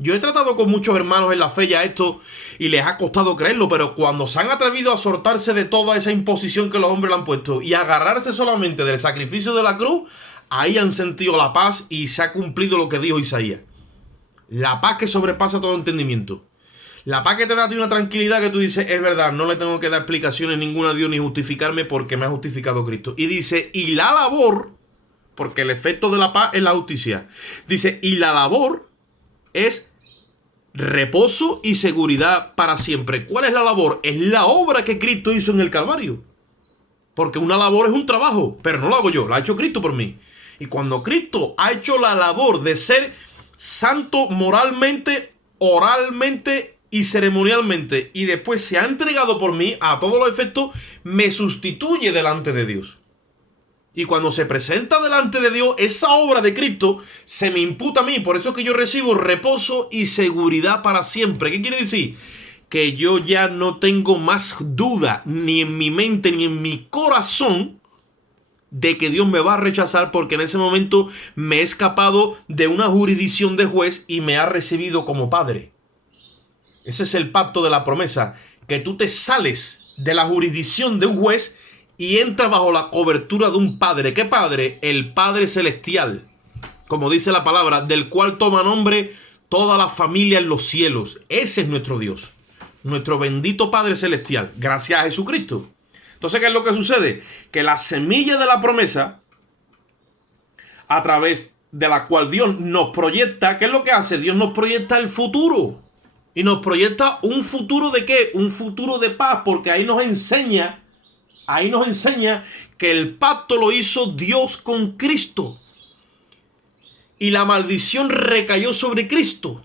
Yo he tratado con muchos hermanos en la fe ya esto y les ha costado creerlo, pero cuando se han atrevido a soltarse de toda esa imposición que los hombres le han puesto y agarrarse solamente del sacrificio de la cruz, ahí han sentido la paz y se ha cumplido lo que dijo Isaías. La paz que sobrepasa todo entendimiento. La paz que te da a ti una tranquilidad que tú dices, es verdad, no le tengo que dar explicaciones ninguna a Dios ni justificarme porque me ha justificado Cristo. Y dice, y la labor, porque el efecto de la paz es la justicia. Dice, y la labor es reposo y seguridad para siempre. ¿Cuál es la labor? Es la obra que Cristo hizo en el Calvario. Porque una labor es un trabajo, pero no lo hago yo, la ha hecho Cristo por mí. Y cuando Cristo ha hecho la labor de ser santo moralmente, oralmente y ceremonialmente, y después se ha entregado por mí a todos los efectos, me sustituye delante de Dios. Y cuando se presenta delante de Dios, esa obra de Cristo se me imputa a mí. Por eso es que yo recibo reposo y seguridad para siempre. ¿Qué quiere decir? Que yo ya no tengo más duda, ni en mi mente, ni en mi corazón, de que Dios me va a rechazar, porque en ese momento me he escapado de una jurisdicción de juez y me ha recibido como padre. Ese es el pacto de la promesa, que tú te sales de la jurisdicción de un juez y entras bajo la cobertura de un padre. ¿Qué padre? El Padre Celestial, como dice la palabra, del cual toma nombre toda la familia en los cielos. Ese es nuestro Dios, nuestro bendito Padre Celestial, gracias a Jesucristo. Entonces, ¿qué es lo que sucede? Que la semilla de la promesa, a través de la cual Dios nos proyecta, ¿qué es lo que hace? Dios nos proyecta el futuro. Y nos proyecta un futuro ¿de qué? Un futuro de paz, porque ahí nos enseña que el pacto lo hizo Dios con Cristo. Y la maldición recayó sobre Cristo,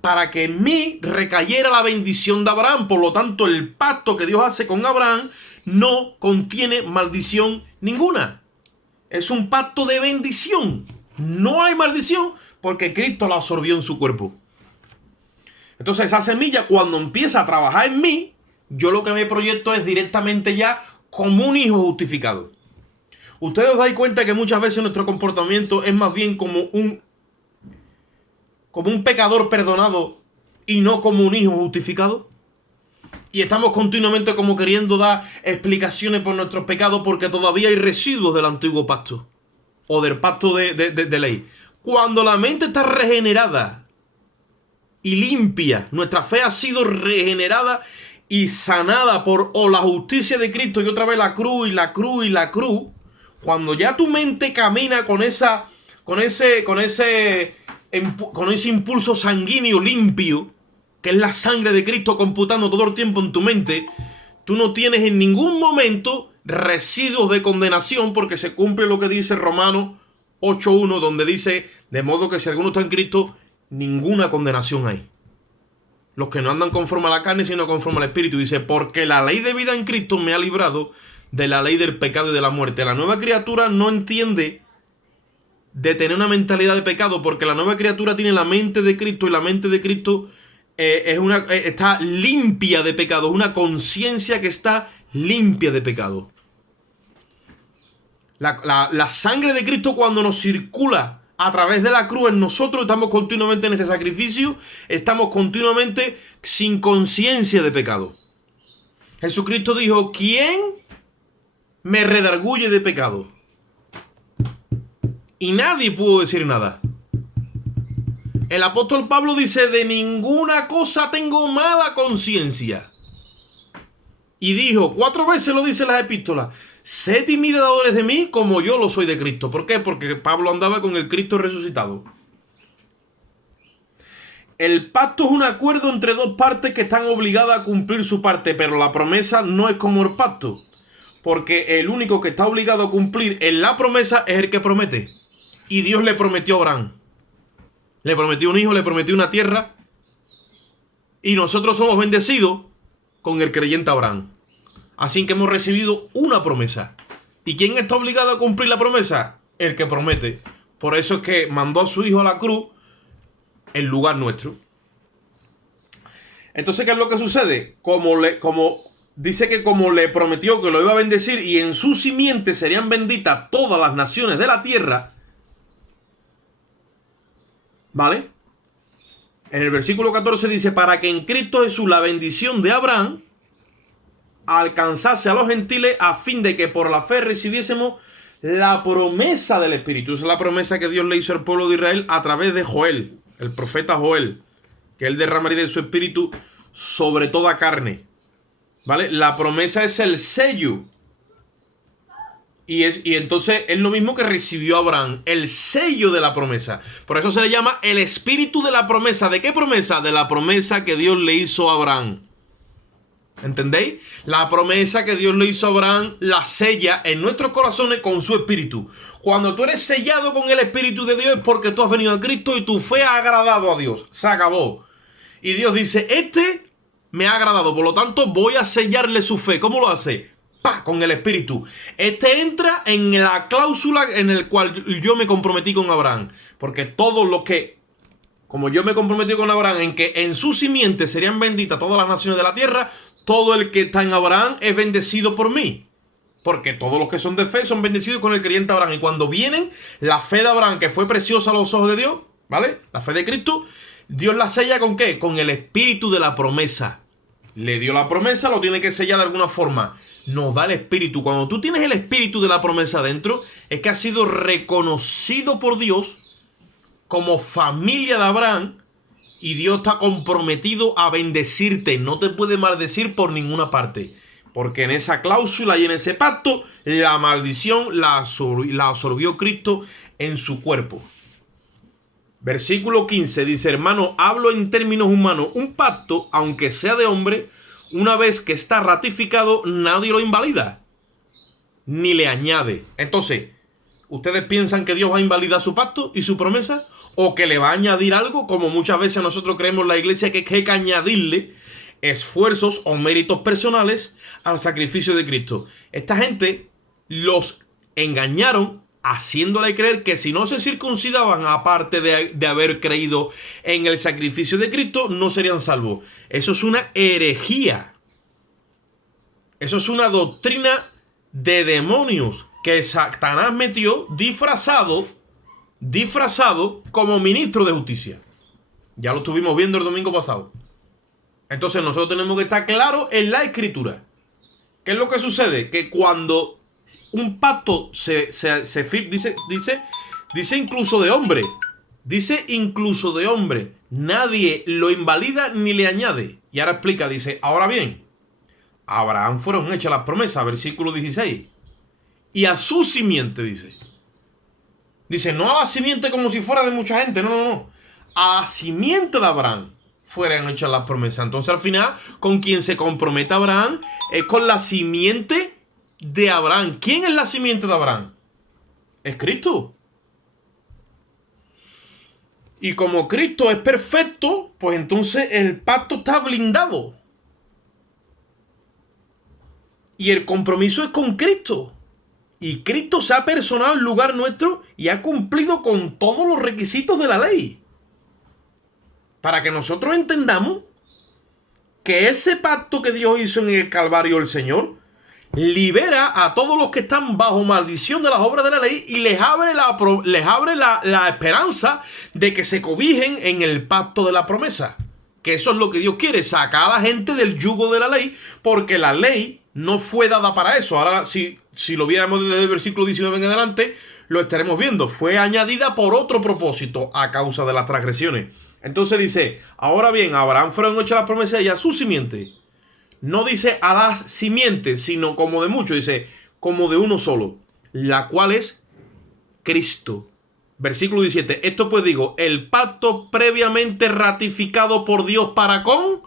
para que en mí recayera la bendición de Abraham. Por lo tanto, el pacto que Dios hace con Abraham no contiene maldición ninguna. Es un pacto de bendición. No hay maldición porque Cristo la absorbió en su cuerpo. Entonces esa semilla, cuando empieza a trabajar en mí, yo lo que me proyecto es directamente ya como un hijo justificado. Ustedes os dais cuenta que muchas veces nuestro comportamiento es más bien como un pecador perdonado y no como un hijo justificado. Y estamos continuamente como queriendo dar explicaciones por nuestros pecados porque todavía hay residuos del antiguo pacto o del pacto de ley. Cuando la mente está regenerada y limpia, nuestra fe ha sido regenerada y sanada por la justicia de Cristo y otra vez la cruz y la cruz y la cruz. Cuando ya tu mente camina con ese impulso sanguíneo limpio, que es la sangre de Cristo computando todo el tiempo en tu mente, tú no tienes en ningún momento residuos de condenación, porque se cumple lo que dice Romanos 8:1, donde dice, de modo que si alguno está en Cristo, ninguna condenación hay. Los que no andan conforme a la carne, sino conforme al Espíritu. Dice, porque la ley de vida en Cristo me ha librado de la ley del pecado y de la muerte. La nueva criatura no entiende de tener una mentalidad de pecado, porque la nueva criatura tiene la mente de Cristo, y la mente de Cristo está limpia de pecado, es una conciencia que está limpia de pecado. La sangre de Cristo, cuando nos circula a través de la cruz en nosotros, estamos continuamente en ese sacrificio, estamos continuamente sin conciencia de pecado. Jesucristo dijo, ¿quién me redarguye de pecado? Y nadie pudo decir nada. El apóstol Pablo dice, de ninguna cosa tengo mala conciencia. Y dijo, 4 veces lo dice en las epístolas, sed imitadores de mí como yo lo soy de Cristo. ¿Por qué? Porque Pablo andaba con el Cristo resucitado. El pacto es un acuerdo entre dos partes que están obligadas a cumplir su parte, pero la promesa no es como el pacto, porque el único que está obligado a cumplir en la promesa es el que promete. Y Dios le prometió a Abraham. Le prometió un hijo, le prometió una tierra, y nosotros somos bendecidos con el creyente Abraham. Así que hemos recibido una promesa. ¿Y quién está obligado a cumplir la promesa? El que promete. Por eso es que mandó a su hijo a la cruz en lugar nuestro. Entonces, ¿qué es lo que sucede? Dice que como le prometió que lo iba a bendecir y en su simiente serían benditas todas las naciones de la tierra, ¿vale? En el versículo 14 dice, para que en Cristo Jesús la bendición de Abraham alcanzase a los gentiles a fin de que por la fe recibiésemos la promesa del Espíritu. Esa es la promesa que Dios le hizo al pueblo de Israel a través de Joel, el profeta Joel, que él derramaría de su Espíritu sobre toda carne. ¿Vale? La promesa es el sello. Y entonces es lo mismo que recibió Abraham, el sello de la promesa. Por eso se le llama el espíritu de la promesa. ¿De qué promesa? De la promesa que Dios le hizo a Abraham. ¿Entendéis? La promesa que Dios le hizo a Abraham la sella en nuestros corazones con su espíritu. Cuando tú eres sellado con el espíritu de Dios es porque tú has venido a Cristo y tu fe ha agradado a Dios. Se acabó. Y Dios dice, este me ha agradado, por lo tanto voy a sellarle su fe. ¿Cómo lo hace? ¡Pah! Con el espíritu. Este entra en la cláusula en la cual yo me comprometí con Abraham. Porque todos los que, como yo me comprometí con Abraham, en que en su simiente serían benditas todas las naciones de la tierra, todo el que está en Abraham es bendecido por mí. Porque todos los que son de fe son bendecidos con el creyente Abraham. Y cuando vienen, la fe de Abraham, que fue preciosa a los ojos de Dios, ¿vale? La fe de Cristo, Dios la sella ¿con qué? Con el espíritu de la promesa. Le dio la promesa, lo tiene que sellar de alguna forma. Nos da el espíritu. Cuando tú tienes el espíritu de la promesa dentro, es que has sido reconocido por Dios como familia de Abraham y Dios está comprometido a bendecirte. No te puede maldecir por ninguna parte. Porque en esa cláusula y en ese pacto, la maldición la absorbió Cristo en su cuerpo. Versículo 15 dice, hermano, hablo en términos humanos. Un pacto, aunque sea de hombre, una vez que está ratificado, nadie lo invalida, ni le añade. Entonces, ¿ustedes piensan que Dios va a invalidar su pacto y su promesa? ¿O que le va a añadir algo? Como muchas veces nosotros creemos en la iglesia que hay que añadirle esfuerzos o méritos personales al sacrificio de Cristo. Esta gente los engañaron haciéndole creer que si no se circuncidaban, aparte de haber creído en el sacrificio de Cristo, no serían salvos. Eso es una herejía. Eso es una doctrina de demonios que Satanás metió disfrazado como ministro de justicia. Ya lo estuvimos viendo el domingo pasado. Entonces nosotros tenemos que estar claros en la escritura. ¿Qué es lo que sucede? Que cuando un pacto dice incluso de hombre. Dice incluso de hombre. Nadie lo invalida ni le añade. Y ahora explica, dice, ahora bien, a Abraham fueron hechas las promesas, versículo 16. Y a su simiente, dice. Dice, no a la simiente como si fuera de mucha gente, no. A la simiente de Abraham fueran hechas las promesas. Entonces al final, con quien se compromete Abraham es con la simiente de Abraham. ¿Quién es la simiente de Abraham? Es Cristo. Y como Cristo es perfecto, pues entonces el pacto está blindado. Y el compromiso es con Cristo. Y Cristo se ha personado en lugar nuestro y ha cumplido con todos los requisitos de la ley. Para que nosotros entendamos que ese pacto que Dios hizo en el Calvario el Señor libera a todos los que están bajo maldición de las obras de la ley y les abre la esperanza de que se cobijen en el pacto de la promesa. Que eso es lo que Dios quiere, sacar a la gente del yugo de la ley, porque la ley no fue dada para eso. Ahora, si lo viéramos desde el versículo 19 en adelante, lo estaremos viendo. Fue añadida por otro propósito a causa de las transgresiones. Entonces dice, ahora bien, a Abraham fueron hechas las promesas y a su simiente. No dice a las simientes, sino como de muchos, dice como de uno solo, la cual es Cristo. Versículo 17, esto pues digo, el pacto previamente ratificado por Dios para con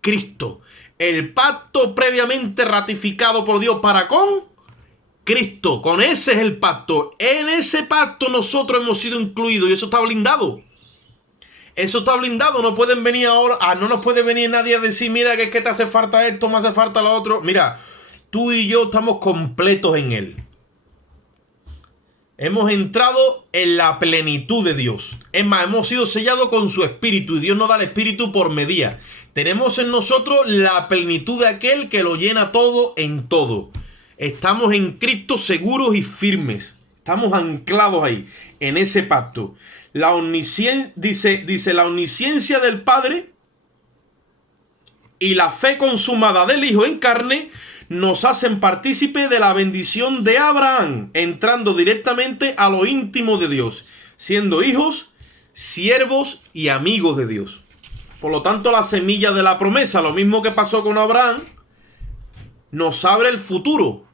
Cristo. El pacto previamente ratificado por Dios para con Cristo. Con ese es el pacto. En ese pacto nosotros hemos sido incluidos y eso está blindado. Eso está blindado. No pueden venir ahora, no nos puede venir nadie a decir, mira que es que te hace falta esto, me hace falta lo otro. Mira, tú y yo estamos completos en Él. Hemos entrado en la plenitud de Dios. Es más, hemos sido sellados con su Espíritu. Y Dios nos da el Espíritu por medida. Tenemos en nosotros la plenitud de aquel que lo llena todo en todo. Estamos en Cristo seguros y firmes. Estamos anclados ahí, en ese pacto. la dice la omnisciencia del Padre y la fe consumada del Hijo en carne nos hacen partícipe de la bendición de Abraham, entrando directamente a lo íntimo de Dios, siendo hijos, siervos y amigos de Dios. Por lo tanto, la semilla de la promesa, lo mismo que pasó con Abraham, nos abre el futuro.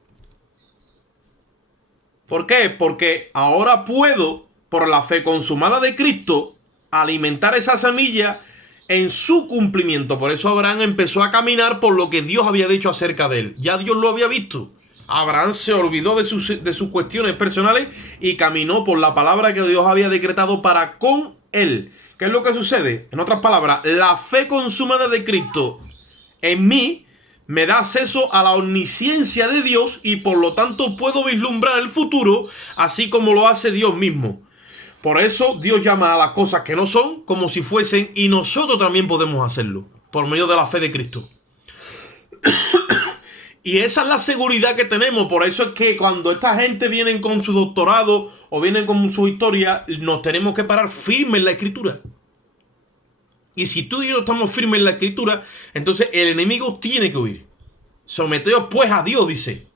¿Por qué? Porque ahora puedo, por la fe consumada de Cristo, alimentar esa semilla en su cumplimiento. Por eso Abraham empezó a caminar por lo que Dios había dicho acerca de él. Ya Dios lo había visto. Abraham se olvidó de sus cuestiones personales y caminó por la palabra que Dios había decretado para con él. ¿Qué es lo que sucede? En otras palabras, la fe consumada de Cristo en mí me da acceso a la omnisciencia de Dios y por lo tanto puedo vislumbrar el futuro así como lo hace Dios mismo. Por eso Dios llama a las cosas que no son como si fuesen, y nosotros también podemos hacerlo por medio de la fe de Cristo. Y esa es la seguridad que tenemos. Por eso es que cuando esta gente viene con su doctorado o vienen con su historia, nos tenemos que parar firmes en la Escritura. Y si tú y yo estamos firmes en la Escritura, entonces el enemigo tiene que huir. Someteos pues a Dios, dice.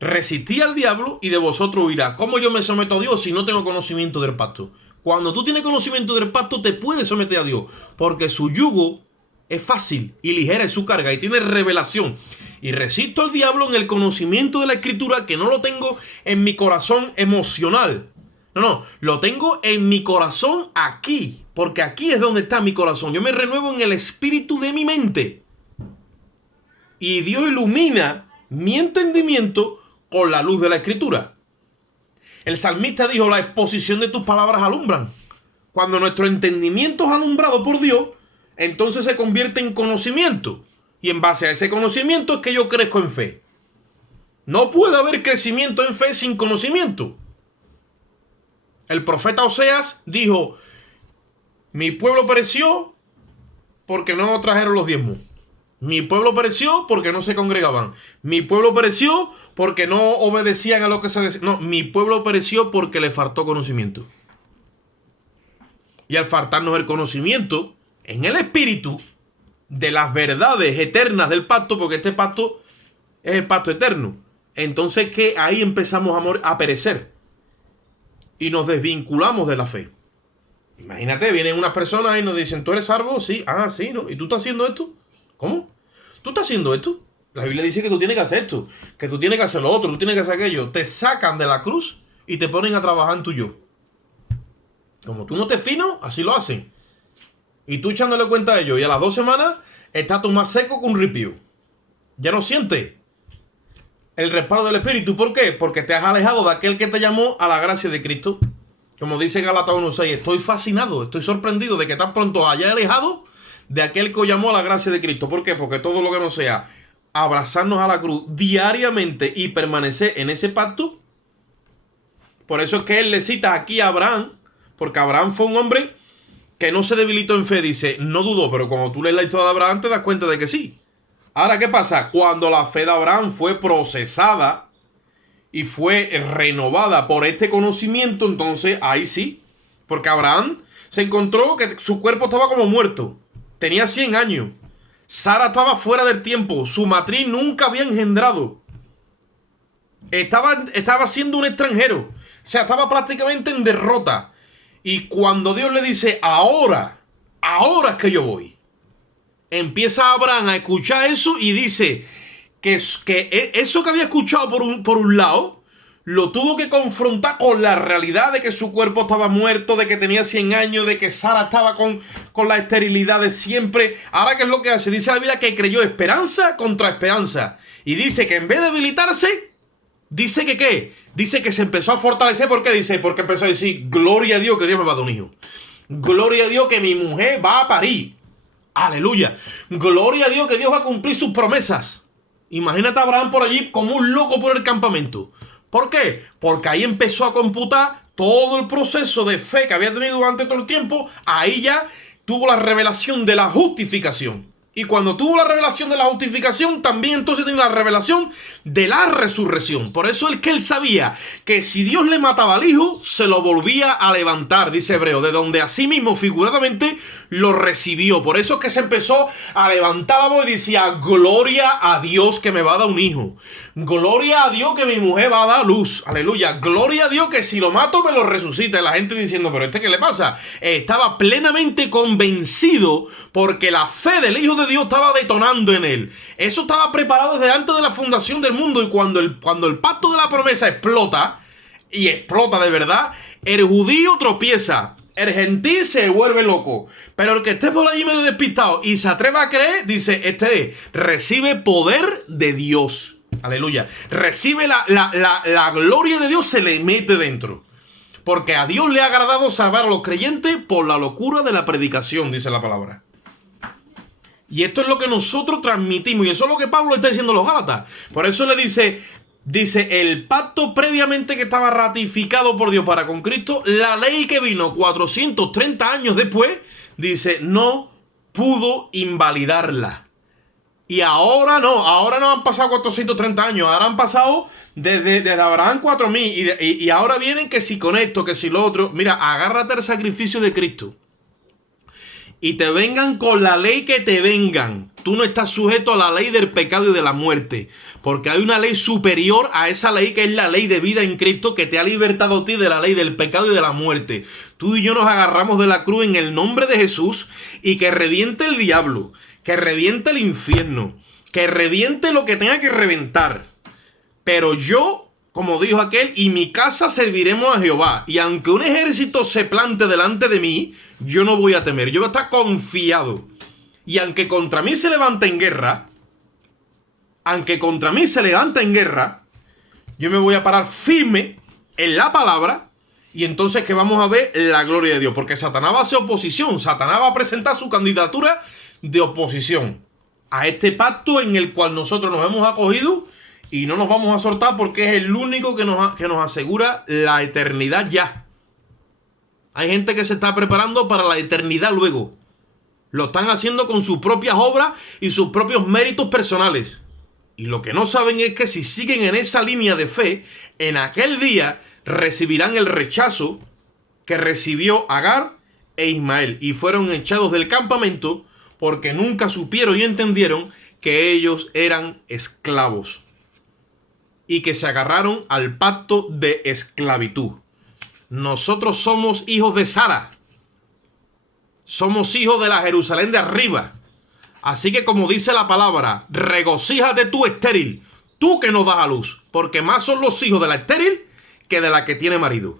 Resistí al diablo y de vosotros huirá. ¿Cómo yo me someto a Dios si no tengo conocimiento del pacto? Cuando tú tienes conocimiento del pacto, te puedes someter a Dios, porque su yugo es fácil y ligera es su carga y tiene revelación. Y resisto al diablo en el conocimiento de la Escritura, que no lo tengo en mi corazón emocional. No, lo tengo en mi corazón aquí, porque aquí es donde está mi corazón. Yo me renuevo en el espíritu de mi mente. Y Dios ilumina mi entendimiento con la luz de la Escritura. El salmista dijo, la exposición de tus palabras alumbran. Cuando nuestro entendimiento es alumbrado por Dios, entonces se convierte en conocimiento. Y en base a ese conocimiento es que yo crezco en fe. No puede haber crecimiento en fe sin conocimiento. El profeta Oseas dijo, mi pueblo pereció porque no trajeron los diezmos. Mi pueblo pereció porque no se congregaban. Mi pueblo pereció porque no obedecían a lo que se decía. No, mi pueblo pereció porque le faltó conocimiento. Y al faltarnos el conocimiento en el espíritu de las verdades eternas del pacto, porque este pacto es el pacto eterno, entonces que ahí empezamos a perecer y nos desvinculamos de la fe. Imagínate, vienen unas personas y nos dicen, ¿tú eres salvo? Sí, sí, ¿no? ¿Y tú estás haciendo esto? ¿Cómo? ¿Tú estás haciendo esto? La Biblia dice que tú tienes que hacer esto, que tú tienes que hacer lo otro, tú tienes que hacer aquello. Te sacan de la cruz y te ponen a trabajar en tu yo. Como tú no te finas, así lo hacen. Y tú echándole cuenta a ellos, y a las 2 semanas estás tú más seco que un ripio. Ya no sientes el respaldo del Espíritu. ¿Por qué? Porque te has alejado de aquel que te llamó a la gracia de Cristo. Como dice Gálatas 1:6, estoy fascinado, estoy sorprendido de que tan pronto haya alejado de aquel que os llamó a la gracia de Cristo. ¿Por qué? Porque todo lo que no sea abrazarnos a la cruz diariamente y permanecer en ese pacto. Por eso es que él le cita aquí a Abraham, porque Abraham fue un hombre que no se debilitó en fe, dice, no dudó, pero cuando tú lees la historia de Abraham te das cuenta de que sí. Ahora, ¿qué pasa? Cuando la fe de Abraham fue procesada y fue renovada por este conocimiento, entonces ahí sí, porque Abraham se encontró que su cuerpo estaba como muerto, tenía 100 años, Sara estaba fuera del tiempo, su matriz nunca había engendrado, estaba siendo un extranjero, o sea, estaba prácticamente en derrota. Y cuando Dios le dice, ahora es que yo voy, empieza Abraham a escuchar eso y dice que eso que había escuchado por un lado, lo tuvo que confrontar con la realidad de que su cuerpo estaba muerto, de que tenía 100 años, de que Sara estaba con la esterilidad de siempre. Ahora, ¿qué es lo que hace? Dice la Biblia que creyó esperanza contra esperanza. Y dice que en vez de debilitarse, dice que ¿qué? Dice que se empezó a fortalecer. ¿Por qué? Dice, porque empezó a decir, gloria a Dios que Dios me va a dar un hijo. Gloria a Dios que mi mujer va a parir. Aleluya. Gloria a Dios que Dios va a cumplir sus promesas. Imagínate a Abraham por allí como un loco por el campamento. ¿Por qué? Porque ahí empezó a computar todo el proceso de fe que había tenido durante todo el tiempo. Ahí ya tuvo la revelación de la justificación. Y cuando tuvo la revelación de la justificación, también entonces tiene la revelación de la resurrección. Por eso es que él sabía que si Dios le mataba al hijo, se lo volvía a levantar, dice Hebreo, de donde así mismo figuradamente lo recibió. Por eso es que se empezó a levantar la voz y decía, gloria a Dios que me va a dar un hijo. Gloria a Dios que mi mujer va a dar luz. Aleluya. Gloria a Dios que si lo mato me lo resucita. Y la gente diciendo, pero ¿qué le pasa? Estaba plenamente convencido porque la fe del Hijo de Dios estaba detonando en él. Eso estaba preparado desde antes de la fundación del mundo. Y cuando el pacto de la promesa explota, y explota de verdad, el judío tropieza. El gentil se vuelve loco. Pero el que esté por allí medio despistado y se atreva a creer, dice, recibe poder de Dios. Aleluya. Recibe la gloria de Dios, se le mete dentro. Porque a Dios le ha agradado salvar a los creyentes por la locura de la predicación, dice la palabra. Y esto es lo que nosotros transmitimos. Y eso es lo que Pablo está diciendo a los Gálatas. Por eso le dice, el pacto previamente que estaba ratificado por Dios para con Cristo, la ley que vino 430 años después, dice, no pudo invalidarla. Y ahora no han pasado 430 años, ahora han pasado desde Abraham 4000 y ahora vienen que si con esto, que si lo otro. Mira, agárrate al sacrificio de Cristo. Y te vengan con la ley que te vengan. Tú no estás sujeto a la ley del pecado y de la muerte. Porque hay una ley superior a esa ley que es la ley de vida en Cristo que te ha libertado a ti de la ley del pecado y de la muerte. Tú y yo nos agarramos de la cruz en el nombre de Jesús y que reviente el diablo. Que reviente el infierno, que reviente lo que tenga que reventar. Pero yo, como dijo aquel, y mi casa serviremos a Jehová. Y aunque un ejército se plante delante de mí, yo no voy a temer. Yo voy a estar confiado. Y aunque contra mí se levanta en guerra, yo me voy a parar firme en la palabra. Y entonces que vamos a ver la gloria de Dios. Porque Satanás va a hacer oposición. Satanás va a presentar su candidatura de oposición a este pacto en el cual nosotros nos hemos acogido y no nos vamos a soltar porque es el único que nos asegura la eternidad ya. Hay gente que se está preparando para la eternidad luego. Lo están haciendo con sus propias obras y sus propios méritos personales. Y lo que no saben es que si siguen en esa línea de fe, en aquel día recibirán el rechazo que recibió Agar e Ismael y fueron echados del campamento porque nunca supieron y entendieron que ellos eran esclavos y que se agarraron al pacto de esclavitud. Nosotros somos hijos de Sara. Somos hijos de la Jerusalén de arriba. Así que como dice la palabra, regocíjate tú estéril, tú que no das a luz, porque más son los hijos de la estéril que de la que tiene marido.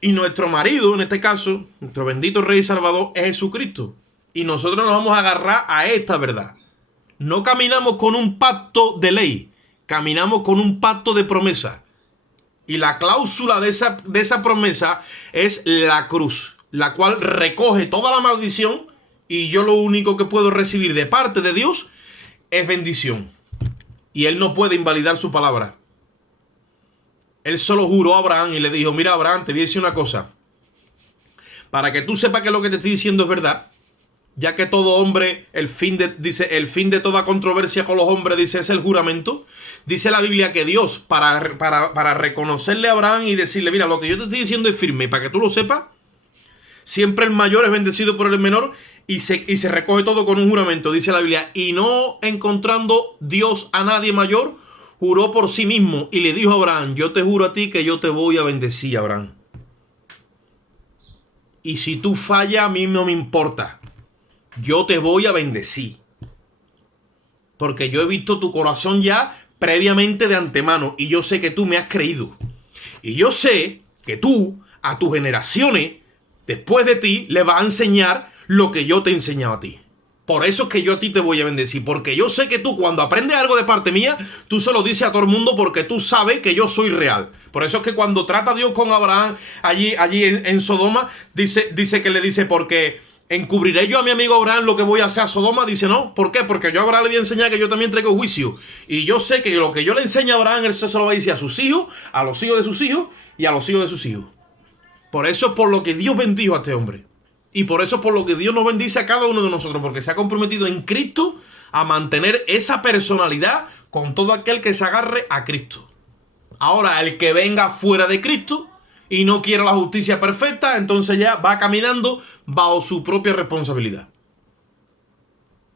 Y nuestro marido, en este caso, nuestro bendito Rey y Salvador, es Jesucristo. Y nosotros nos vamos a agarrar a esta verdad. No caminamos con un pacto de ley, caminamos con un pacto de promesa. Y la cláusula de esa promesa es la cruz, la cual recoge toda la maldición y yo lo único que puedo recibir de parte de Dios es bendición. Y Él no puede invalidar su palabra. Él solo juró a Abraham y le dijo, mira Abraham, te voy a decir una cosa. Para que tú sepas que lo que te estoy diciendo es verdad, ya que todo hombre, el fin de toda controversia con los hombres, dice, es el juramento. Dice la Biblia que Dios, para reconocerle a Abraham y decirle, mira, lo que yo te estoy diciendo es firme, y para que tú lo sepas, siempre el mayor es bendecido por el menor, y se recoge todo con un juramento, dice la Biblia. Y no encontrando Dios a nadie mayor, juró por sí mismo, y le dijo a Abraham, yo te juro a ti que yo te voy a bendecir, Abraham. Y si tú fallas, a mí no me importa. Yo te voy a bendecir. Porque yo he visto tu corazón ya previamente de antemano. Y yo sé que tú me has creído. Y yo sé que tú, a tus generaciones, después de ti, le vas a enseñar lo que yo te he enseñado a ti. Por eso es que yo a ti te voy a bendecir. Porque yo sé que tú, cuando aprendes algo de parte mía, tú se lo dices a todo el mundo porque tú sabes que yo soy real. Por eso es que cuando trata Dios con Abraham allí en Sodoma, dice que le dice, porque ¿encubriré yo a mi amigo Abraham lo que voy a hacer a Sodoma? Dice, no. ¿Por qué? Porque yo a Abraham le voy a enseñar que yo también traigo juicio. Y yo sé que lo que yo le enseño a Abraham, él se lo va a decir a sus hijos, a los hijos de sus hijos y a los hijos de sus hijos. Por eso es por lo que Dios bendijo a este hombre. Y por eso es por lo que Dios nos bendice a cada uno de nosotros, porque se ha comprometido en Cristo a mantener esa personalidad con todo aquel que se agarre a Cristo. Ahora, el que venga fuera de Cristo y no quiera la justicia perfecta, entonces ya va caminando bajo su propia responsabilidad.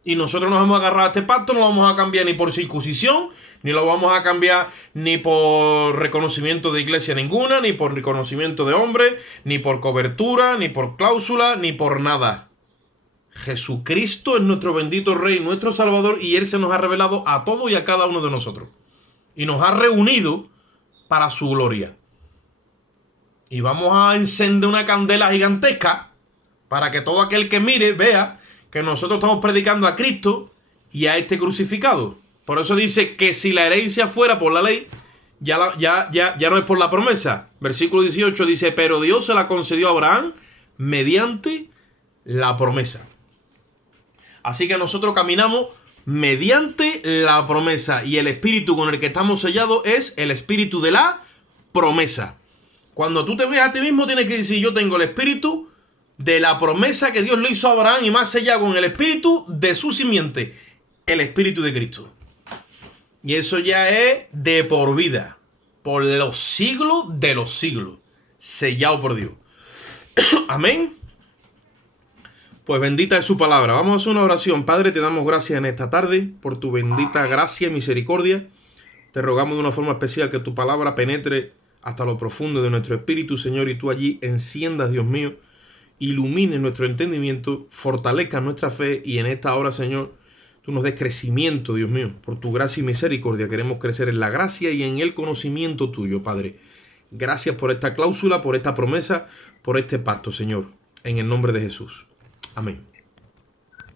Y nosotros nos hemos agarrado a este pacto, no lo vamos a cambiar ni por circuncisión, ni lo vamos a cambiar ni por reconocimiento de iglesia ninguna, ni por reconocimiento de hombre, ni por cobertura, ni por cláusula, ni por nada. Jesucristo es nuestro bendito Rey, nuestro Salvador, y Él se nos ha revelado a todos y a cada uno de nosotros. Y nos ha reunido para su gloria. Y vamos a encender una candela gigantesca para que todo aquel que mire vea que nosotros estamos predicando a Cristo y a este crucificado. Por eso dice que si la herencia fuera por la ley, ya no es por la promesa. Versículo 18 dice, pero Dios se la concedió a Abraham mediante la promesa. Así que nosotros caminamos mediante la promesa, y el espíritu con el que estamos sellados es el espíritu de la promesa. Cuando tú te ves a ti mismo, tienes que decir, yo tengo el espíritu de la promesa que Dios le hizo a Abraham, y más sellado con el espíritu de su simiente, el espíritu de Cristo. Y eso ya es de por vida, por los siglos de los siglos, sellado por Dios. Amén. Pues bendita es su palabra. Vamos a hacer una oración. Padre, te damos gracias en esta tarde por tu bendita gracia y misericordia. Te rogamos de una forma especial que tu palabra penetre hasta lo profundo de nuestro espíritu, Señor, y tú allí enciendas, Dios mío, ilumines nuestro entendimiento, fortalezcas nuestra fe, y en esta hora, Señor, tú nos des crecimiento, Dios mío, por tu gracia y misericordia. Queremos crecer en la gracia y en el conocimiento tuyo, Padre. Gracias por esta cláusula, por esta promesa, por este pacto, Señor, en el nombre de Jesús. Amén.